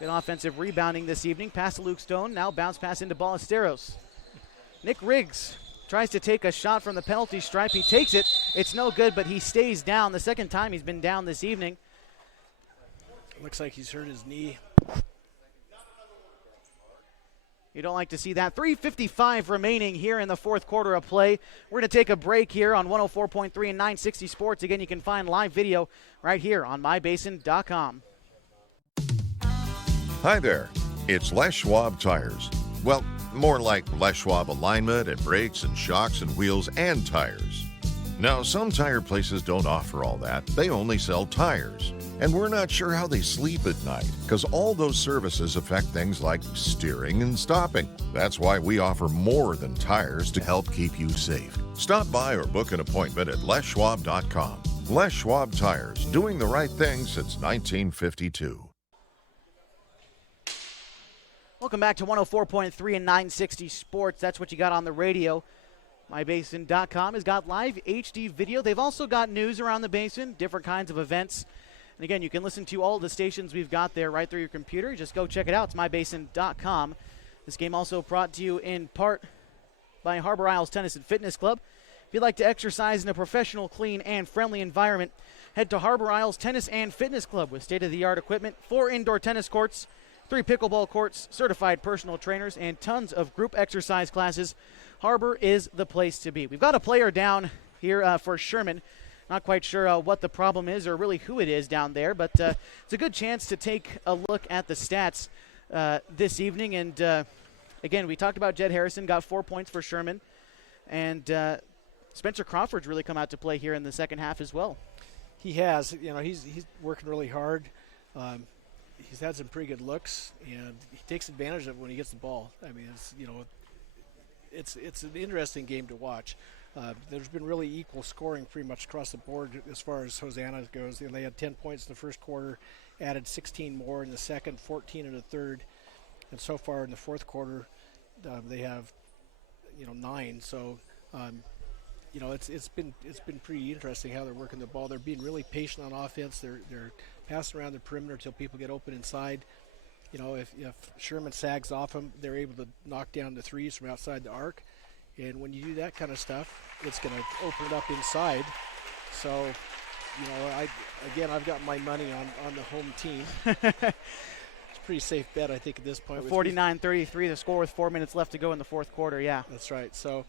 Good offensive rebounding this evening. Pass to Luke Stone. Now bounce pass into Ballesteros. Nick Riggs tries to take a shot from the penalty stripe. He takes it. It's no good, but he stays down. The second time he's been down this evening. Looks like he's hurt his knee. You don't like to see that. 3:55 remaining here in the fourth quarter of play. We're going to take a break here on 104.3 and 960 Sports. Again, you can find live video right here on mybasin.com. Hi there. It's Les Schwab Tires. Well, more like Les Schwab alignment and brakes and shocks and wheels and tires. Now, some tire places don't offer all that. They only sell tires. And we're not sure how they sleep at night, because all those services affect things like steering and stopping. That's why we offer more than tires to help keep you safe. Stop by or book an appointment at leschwab.com. Les Schwab Tires, doing the right thing since 1952. Welcome back to 104.3 and 960 Sports. That's what you got on the radio. MyBasin.com has got live HD video. They've also got news around the Basin, different kinds of events. And again, you can listen to all the stations we've got there right through your computer. Just go check it out. It's mybasin.com. This game also brought to you in part by Harbor Isles Tennis and Fitness Club. If you'd like to exercise in a professional, clean, and friendly environment, head to Harbor Isles Tennis and Fitness Club with state-of-the-art equipment, 4 indoor tennis courts, 3 pickleball courts, certified personal trainers, and tons of group exercise classes. Harbor is the place to be. We've got a player down here for Sherman. Not quite sure what the problem is or really who it is down there, but it's a good chance to take a look at the stats this evening. And again, we talked about Jed Harrison, got 4 points for Sherman. And Spencer Crawford's really come out to play here in the second half as well. He has. You know, he's working really hard. He's had some pretty good looks, and he takes advantage of it when he gets the ball. I mean, it's an interesting game to watch. There's been really equal scoring pretty much across the board as far as Hosanna goes. They had 10 points in the first quarter, added 16 more in the second, 14 in the third, and so far in the fourth quarter, they have 9. So it's been pretty interesting how they're working the ball. They're being really patient on offense. They're passing around the perimeter until people get open inside. If Sherman sags off them, they're able to knock down the threes from outside the arc. And when you do that kind of stuff, it's going to open it up inside. So, I've got my money on the home team. It's a pretty safe bet, I think, at this point. 49-33, the score with 4 minutes left to go in the fourth quarter, yeah. That's right. So,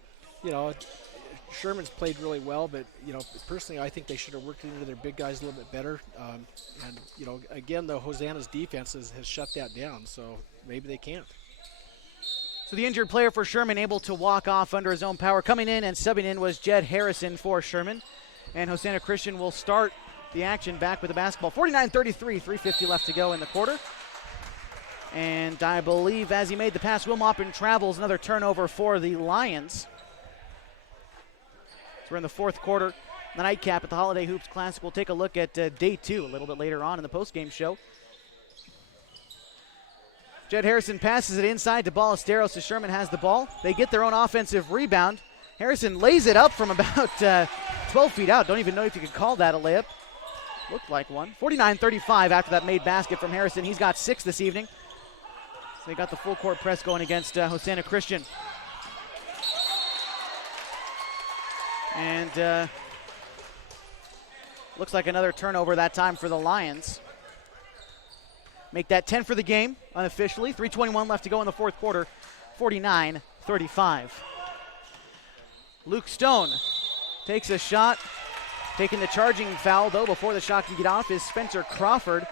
Sherman's played really well, but, personally, I think they should have worked into their big guys a little bit better. Again, though, Hosanna's defense has shut that down, so maybe they can't. So the injured player for Sherman able to walk off under his own power. Coming in and subbing in was Jed Harrison for Sherman. And Hosanna Christian will start the action back with the basketball. 49-33, 3:50 left to go in the quarter. And I believe as he made the pass, Will Maupin travels, another turnover for the Lions. So we're in the fourth quarter, the nightcap at the Holiday Hoops Classic. We'll take a look at day 2 a little bit later on in the postgame show. Jed Harrison passes it inside to Ballesteros, so Sherman has the ball. They get their own offensive rebound. Harrison lays it up from about 12 feet out. Don't even know if you could call that a layup. Looked like one. 49-35 after that made basket from Harrison. He's got 6 this evening. So they got the full court press going against Hosanna Christian. And looks like another turnover that time for the Lions. Make that 10 for the game, unofficially. 3:21 left to go in the fourth quarter, 49-35. Luke Stone takes a shot. Taking the charging foul, though, before the shot can get off is Spencer Crawford.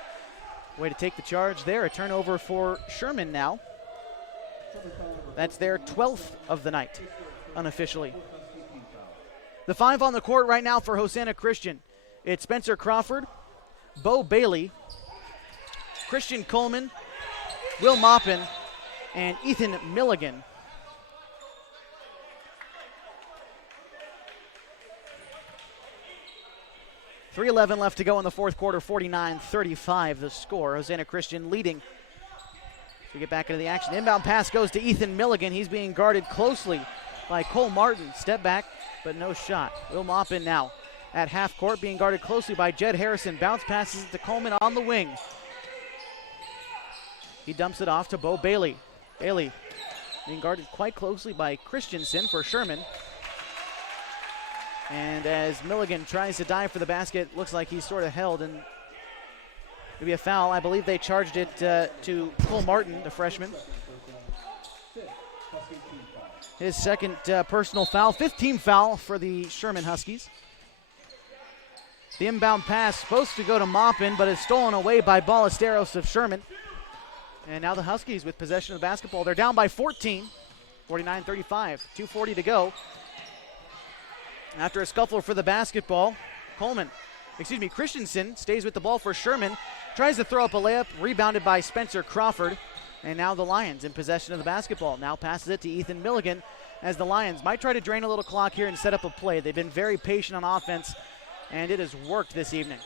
Way to take the charge there. A turnover for Sherman now. That's their 12th of the night, unofficially. The 5 on the court right now for Hosanna Christian. It's Spencer Crawford, Bo Bailey, Christian Coleman, Will Maupin, and Ethan Milligan. .3:11 left to go in the fourth quarter, 49-35 the score. Hosanna Christian leading. So we get back into the action. Inbound pass goes to Ethan Milligan. He's being guarded closely by Cole Martin. Step back, but no shot. Will Maupin now at half court, being guarded closely by Jed Harrison. Bounce passes it to Coleman on the wing. He dumps it off to Bo Bailey. Bailey being guarded quite closely by Christensen for Sherman. And as Milligan tries to dive for the basket, looks like he's sort of held, and maybe a foul. I believe they charged it to Cole Martin, the freshman. His second personal foul, 5th team foul for the Sherman Huskies. The inbound pass supposed to go to Maupin, but is stolen away by Ballesteros of Sherman. And now the Huskies with possession of the basketball. They're down by 14, 49-35, 2:40 to go. After a scuffle for the basketball, Christensen stays with the ball for Sherman, tries to throw up a layup, rebounded by Spencer Crawford. And now the Lions in possession of the basketball. Now passes it to Ethan Milligan as the Lions might try to drain a little clock here and set up a play. They've been very patient on offense, and it has worked this evening.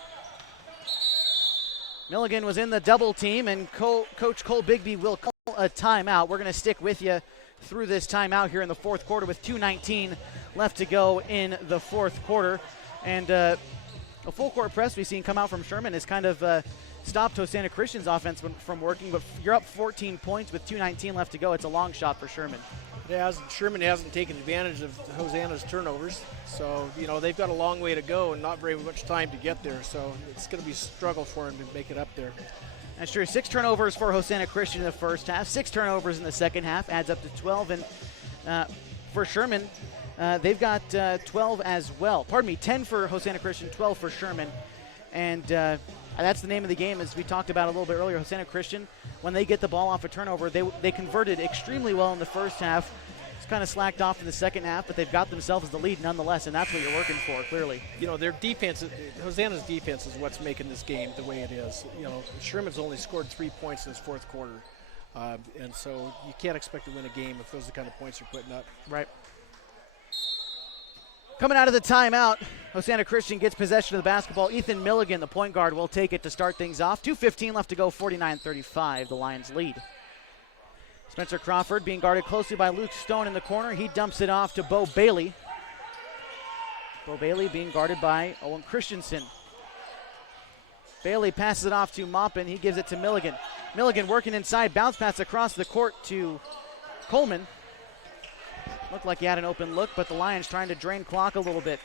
Milligan was in the double team, and Coach Cole Bigby will call a timeout. We're going to stick with you through this timeout here in the fourth quarter with 2:19 left to go in the fourth quarter. And a full court press we've seen come out from Sherman has kind of stopped Hosanna Christian's offense from working, but you're up 14 points with 2:19 left to go. It's a long shot for Sherman. Sherman hasn't taken advantage of Hosanna's turnovers, so they've got a long way to go and not very much time to get there, so it's going to be a struggle for him to make it up there. That's true. 6 turnovers for Hosanna Christian in the first half, 6 turnovers in the second half, adds up to 12. And for Sherman, they've got 12 as well. 10 for Hosanna Christian, 12 for Sherman. And that's the name of the game, as we talked about a little bit earlier. Hosanna Christian, when they get the ball off a turnover, they converted extremely well in the first half. It's kind of slacked off in the second half, but they've got themselves the lead nonetheless, and that's what you're working for, clearly. Their defense, Hosanna's defense is what's making this game the way it is. Sherman's only scored 3 points in his fourth quarter, and so you can't expect to win a game if those are the kind of points you're putting up. Right. Coming out of the timeout, Hosanna Christian gets possession of the basketball. Ethan Milligan, the point guard, will take it to start things off. 2:15 left to go, 49-35, the Lions lead. Spencer Crawford being guarded closely by Luke Stone in the corner. He dumps it off to Bo Bailey. Bo Bailey being guarded by Owen Christensen. Bailey passes it off to Maupin. He gives it to Milligan. Milligan working inside, bounce pass across the court to Coleman. Looked like he had an open look, but the Lions trying to drain clock a little bit.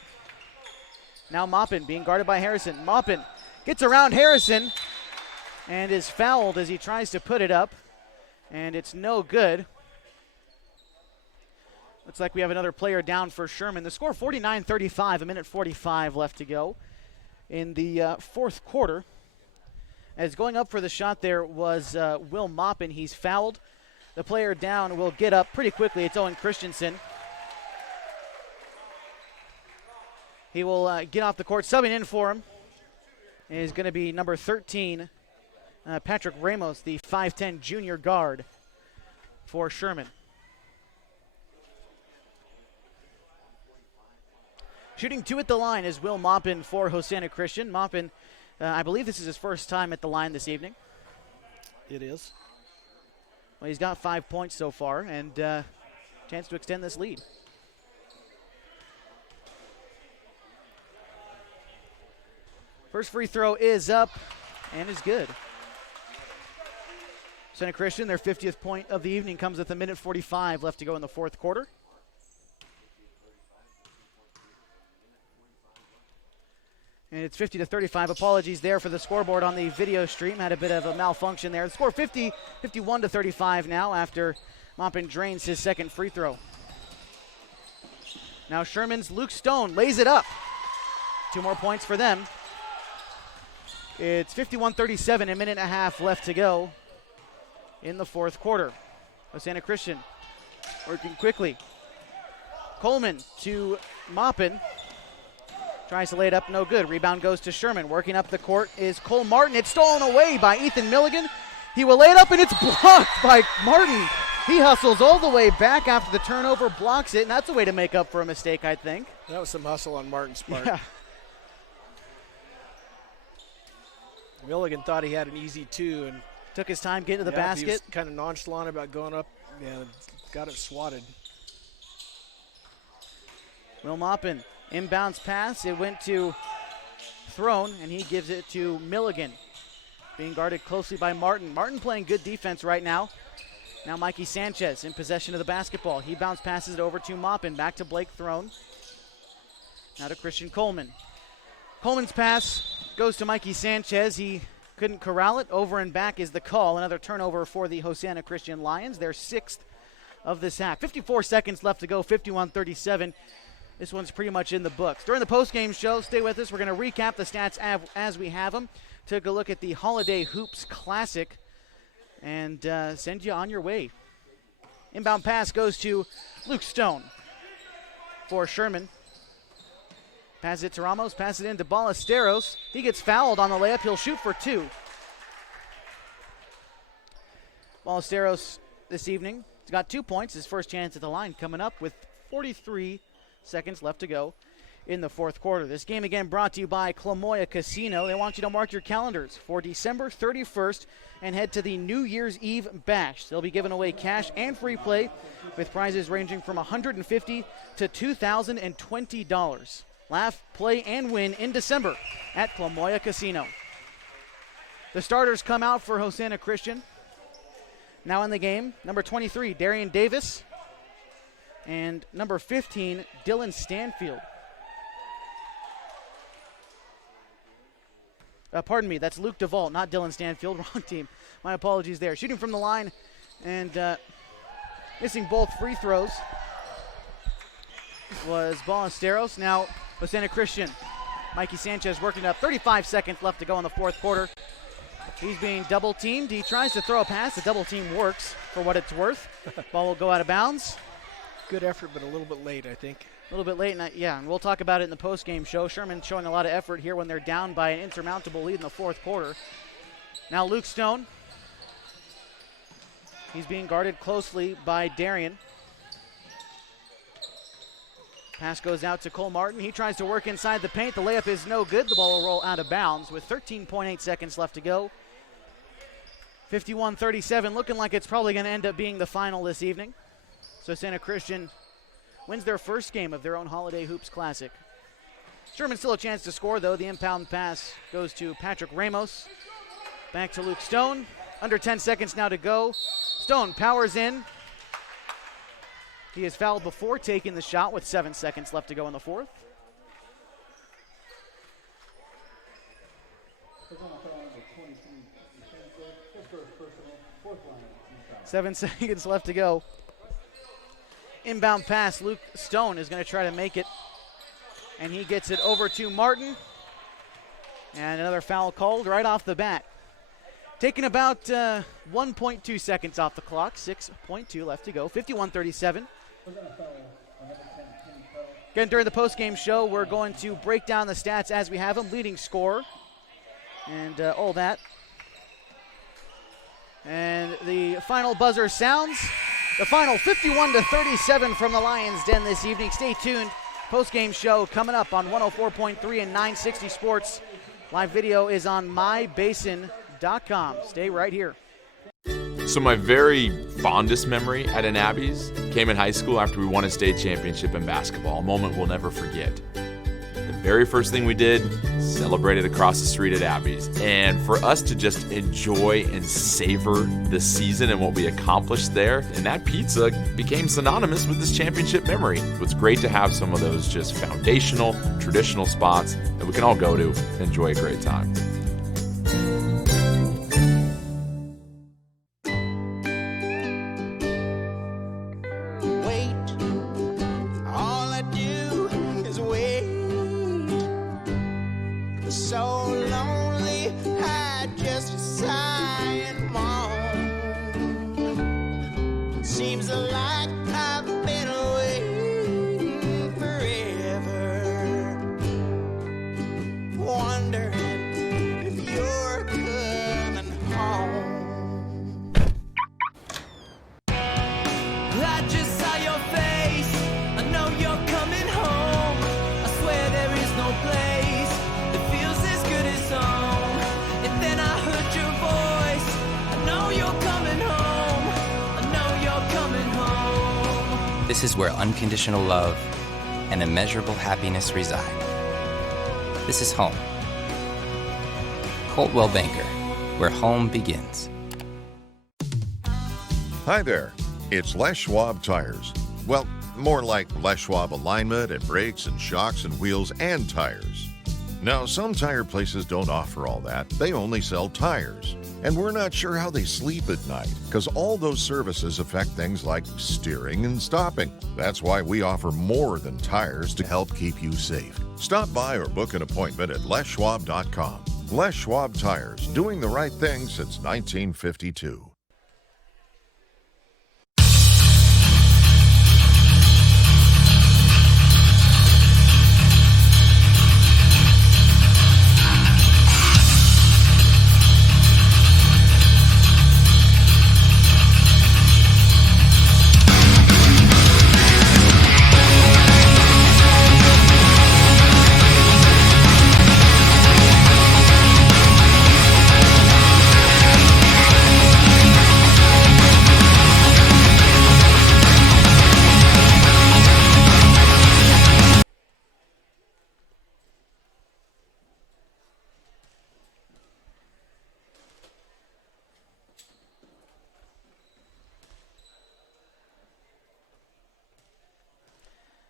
Now Maupin being guarded by Harrison. Maupin gets around Harrison and is fouled as he tries to put it up, and it's no good. Looks like we have another player down for Sherman. The score 49-35, 1:45 left to go in the fourth quarter. As going up for the shot there was Will Maupin. He's fouled. The player down will get up pretty quickly. It's Owen Christensen. He will get off the court. Subbing in for him is going to be number 13, Patrick Ramos, the 5'10 junior guard for Sherman. Shooting 2 at the line is Will Maupin for Hosanna Christian. Maupin, I believe this is his first time at the line this evening. It is. Well, he's got 5 points so far, and chance to extend this lead. First free throw is up and is good. Hosanna Christian, their 50th point of the evening, comes with 1:45 left to go in the fourth quarter. And it's 50-35. Apologies there for the scoreboard on the video stream. Had a bit of a malfunction there. The score 51-35 now after Maupin drains his second free throw. Now Sherman's Luke Stone lays it up. 2 more points for them. It's 51-37, 1.5 minutes left to go in the fourth quarter. Hosanna Christian working quickly. Coleman to Maupin. Tries to lay it up, no good. Rebound goes to Sherman. Working up the court is Cole Martin. It's stolen away by Ethan Milligan. He will lay it up, and it's blocked by Martin. He hustles all the way back after the turnover, blocks it, and that's a way to make up for a mistake, I think. That was some hustle on Martin's part. Yeah. Milligan thought he had an easy 2 and took his time getting to the basket. He was kind of nonchalant about going up and got it swatted. Will Maupin. Inbounds pass, it went to Throne, and he gives it to Milligan. Being guarded closely by Martin. Martin playing good defense right now. Now Mikey Sanchez in possession of the basketball. He bounce passes it over to Maupin. Back to Blake Throne. Now to Christian Coleman. Coleman's pass goes to Mikey Sanchez. He couldn't corral it. Over and back is the call. Another turnover for the Hosanna Christian Lions. Their 6th of this half. 54 seconds left to go, 51-37. This one's pretty much in the books. During the postgame show, stay with us. We're going to recap the stats as we have them. Take a look at the Holiday Hoops Classic and send you on your way. Inbound pass goes to Luke Stone for Sherman. Pass it to Ramos, pass it in to Ballesteros. He gets fouled on the layup. He'll shoot for 2. Ballesteros this evening, he's got 2 points. His first chance at the line coming up with 43 seconds left to go in the fourth quarter. This game again brought to you by Clamoya Casino. They want you to mark your calendars for December 31st and head to the New Year's Eve Bash. They'll be giving away cash and free play with prizes ranging from $150 to $2,020. Laugh, play, and win in December at Clamoya Casino. The starters come out for Hosanna Christian. Now in the game, number 23, Darian Davis, and number 15, Dylan Stanfield. Pardon me, that's Luke DeVault, not Dylan Stanfield. Wrong team. My apologies there. Shooting from the line and missing both free throws was Ballesteros. Now, Hosanna Christian. Mikey Sanchez working up. 35 seconds left to go in the fourth quarter. He's being double teamed. He tries to throw a pass. The double team works for what it's worth. Ball will go out of bounds. Good effort, but a little bit late, I think. A little bit late, and we'll talk about it in the post-game show. Sherman showing a lot of effort here when they're down by an insurmountable lead in the fourth quarter. Now Luke Stone. He's being guarded closely by Darian. Pass goes out to Cole Martin. He tries to work inside the paint. The layup is no good. The ball will roll out of bounds with 13.8 seconds left to go. 51-37, looking like it's probably going to end up being the final this evening. So Hosanna Christian wins their first game of their own Holiday Hoops Classic. Sherman still a chance to score, though. The inbound pass goes to Patrick Ramos. Back to Luke Stone. Under 10 seconds now to go. Stone powers in. He is fouled before taking the shot with 7 seconds left to go in the fourth. 7 seconds left to go. Inbound pass, Luke Stone is going to try to make it. And he gets it over to Martin. And another foul called right off the bat. Taking about 1.2 seconds off the clock. 6.2 left to go. 51-37. Again, during the post-game show, we're going to break down the stats as we have them. Leading scorer and all that. And the final buzzer sounds. The final 51-37 from the Lions Den this evening. Stay tuned. Post-game show coming up on 104.3 and 960 Sports. Live video is on mybasin.com. Stay right here. So my very fondest memory at an Abby's came in high school after we won a state championship in basketball, a moment we'll never forget. The very first thing we did, celebrated across the street at Abby's. And for us to just enjoy and savor the season and what we accomplished there, and that pizza became synonymous with this championship memory. It's great to have some of those just foundational, traditional spots that we can all go to and enjoy a great time. This is where unconditional love and immeasurable happiness reside. This is home. Coltwell Banker, where home begins. Hi there. It's Les Schwab Tires. Well, more like Les Schwab alignment and brakes and shocks and wheels and tires. Now, some tire places don't offer all that. They only sell tires. And we're not sure how they sleep at night, because all those services affect things like steering and stopping. That's why we offer more than tires to help keep you safe. Stop by or book an appointment at leschwab.com. Les Schwab Tires, doing the right thing since 1952.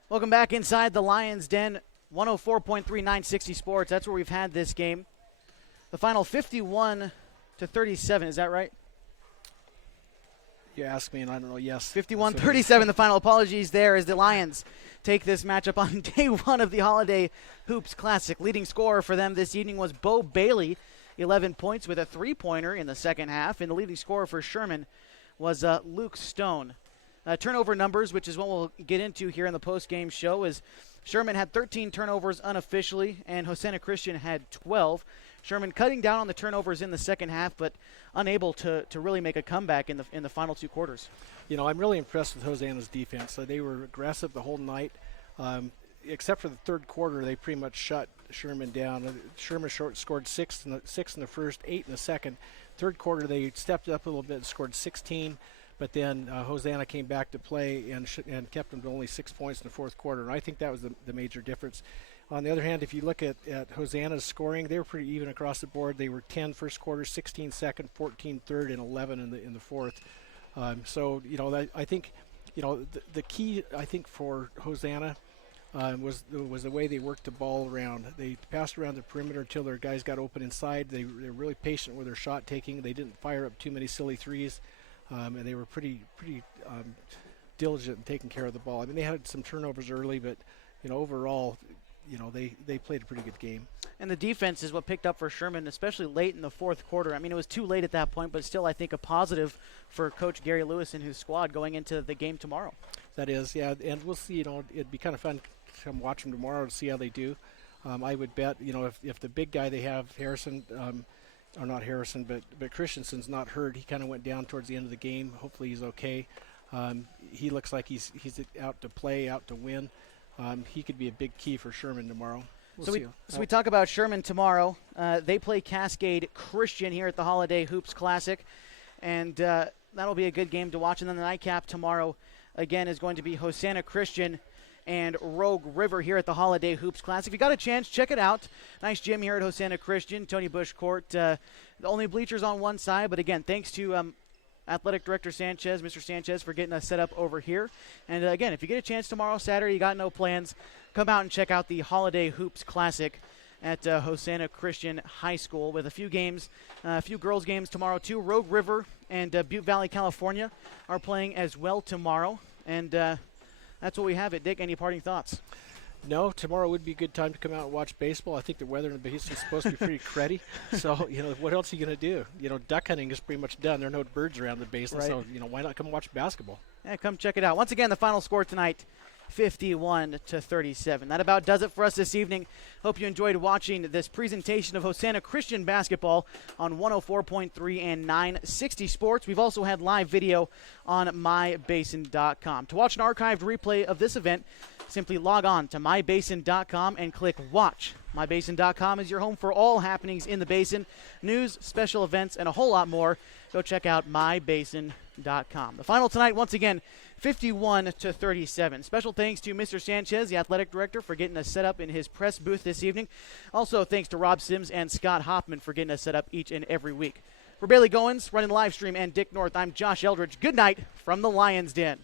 Welcome back inside the Lions Den, 104.3 960 Sports. That's where we've had this game. The final 51-37, is that right? You ask me and I don't know, yes. 51-37, the final. Apologies there as the Lions take this matchup on day one of the Holiday Hoops Classic. Leading scorer for them this evening was Bo Bailey, 11 points with a three-pointer in the second half. And the leading scorer for Sherman was Luke Stone. Turnover numbers, which is what we'll get into here in the post-game show, is Sherman had 13 turnovers unofficially, and Hosanna Christian had 12. Sherman cutting down on the turnovers in the second half, but unable to really make a comeback in the final two quarters. You know, I'm really impressed with Hosanna's defense. They were aggressive the whole night. Except for the third quarter, they pretty much shut Sherman down. Sherman scored six in the first, 8 in the second. Third quarter, they stepped up a little bit and scored 16. But then Hosanna came back to play and kept them to only 6 points in the fourth quarter. And I think that was the major difference. On the other hand, if you look at Hosanna's scoring, they were pretty even across the board. They were 10 first quarter, 16 second, 14 third, and 11 in the fourth. So, you know, I think, you know, the key, I think, for Hosanna was the way they worked the ball around. They passed around the perimeter until their guys got open inside. They were really patient with their shot taking. They didn't fire up too many silly threes. And they were pretty diligent in taking care of the ball. I mean, they had some turnovers early, but, you know, overall, you know, they played a pretty good game. And the defense is what picked up for Sherman, especially late in the fourth quarter. I mean, it was too late at that point, but still I think a positive for Coach Gary Lewis and his squad going into the game tomorrow. That is, yeah, and we'll see, you know, it'd be kind of fun to come watch them tomorrow to see how they do. I would bet, you know, if the big guy they have, Harrison, or not Harrison, but Christensen's not hurt. He kind of went down towards the end of the game. Hopefully he's okay. He looks like he's out to play, out to win. He could be a big key for Sherman tomorrow. So we talk about Sherman tomorrow. They play Cascade Christian here at the Holiday Hoops Classic, and that'll be a good game to watch. And then the nightcap tomorrow, again, is going to be Hosanna Christian and Rogue River here at the Holiday Hoops Classic. If you got a chance, check it out. Nice gym here at Hosanna Christian, Tony Bush Court. The only bleachers on one side, but again, thanks to Athletic Director Sanchez, Mr. Sanchez, for getting us set up over here. And again, if you get a chance tomorrow, Saturday, you got no plans, come out and check out the Holiday Hoops Classic at Hosanna Christian High School with a few games, a few girls games tomorrow too. Rogue River and Butte Valley, California are playing as well tomorrow. And that's what we have it. Dick, any parting thoughts? No, tomorrow would be a good time to come out and watch baseball. I think the weather in the basin is supposed to be pretty cruddy. So, you know, what else are you going to do? You know, duck hunting is pretty much done. There are no birds around the basin. Right. So, you know, why not come watch basketball? Yeah, come check it out. Once again, the final score tonight, 51-37. That about does it for us this evening. Hope you enjoyed watching this presentation of Hosanna Christian basketball on 104.3 and 960 Sports. We've also had live video on mybasin.com. To watch an archived replay of this event, simply log on to mybasin.com and click watch. Mybasin.com is your home for all happenings in the basin, news, special events, and a whole lot more. Go check out mybasin.com. The final tonight, once again, 51-37. Special thanks to Mr. Sanchez, the athletic director, for getting us set up in his press booth this evening. Also, thanks to Rob Sims and Scott Hoffman for getting us set up each and every week. For Bailey Goins, running the live stream, and Dick North, I'm Josh Eldridge. Good night from the Lions Den.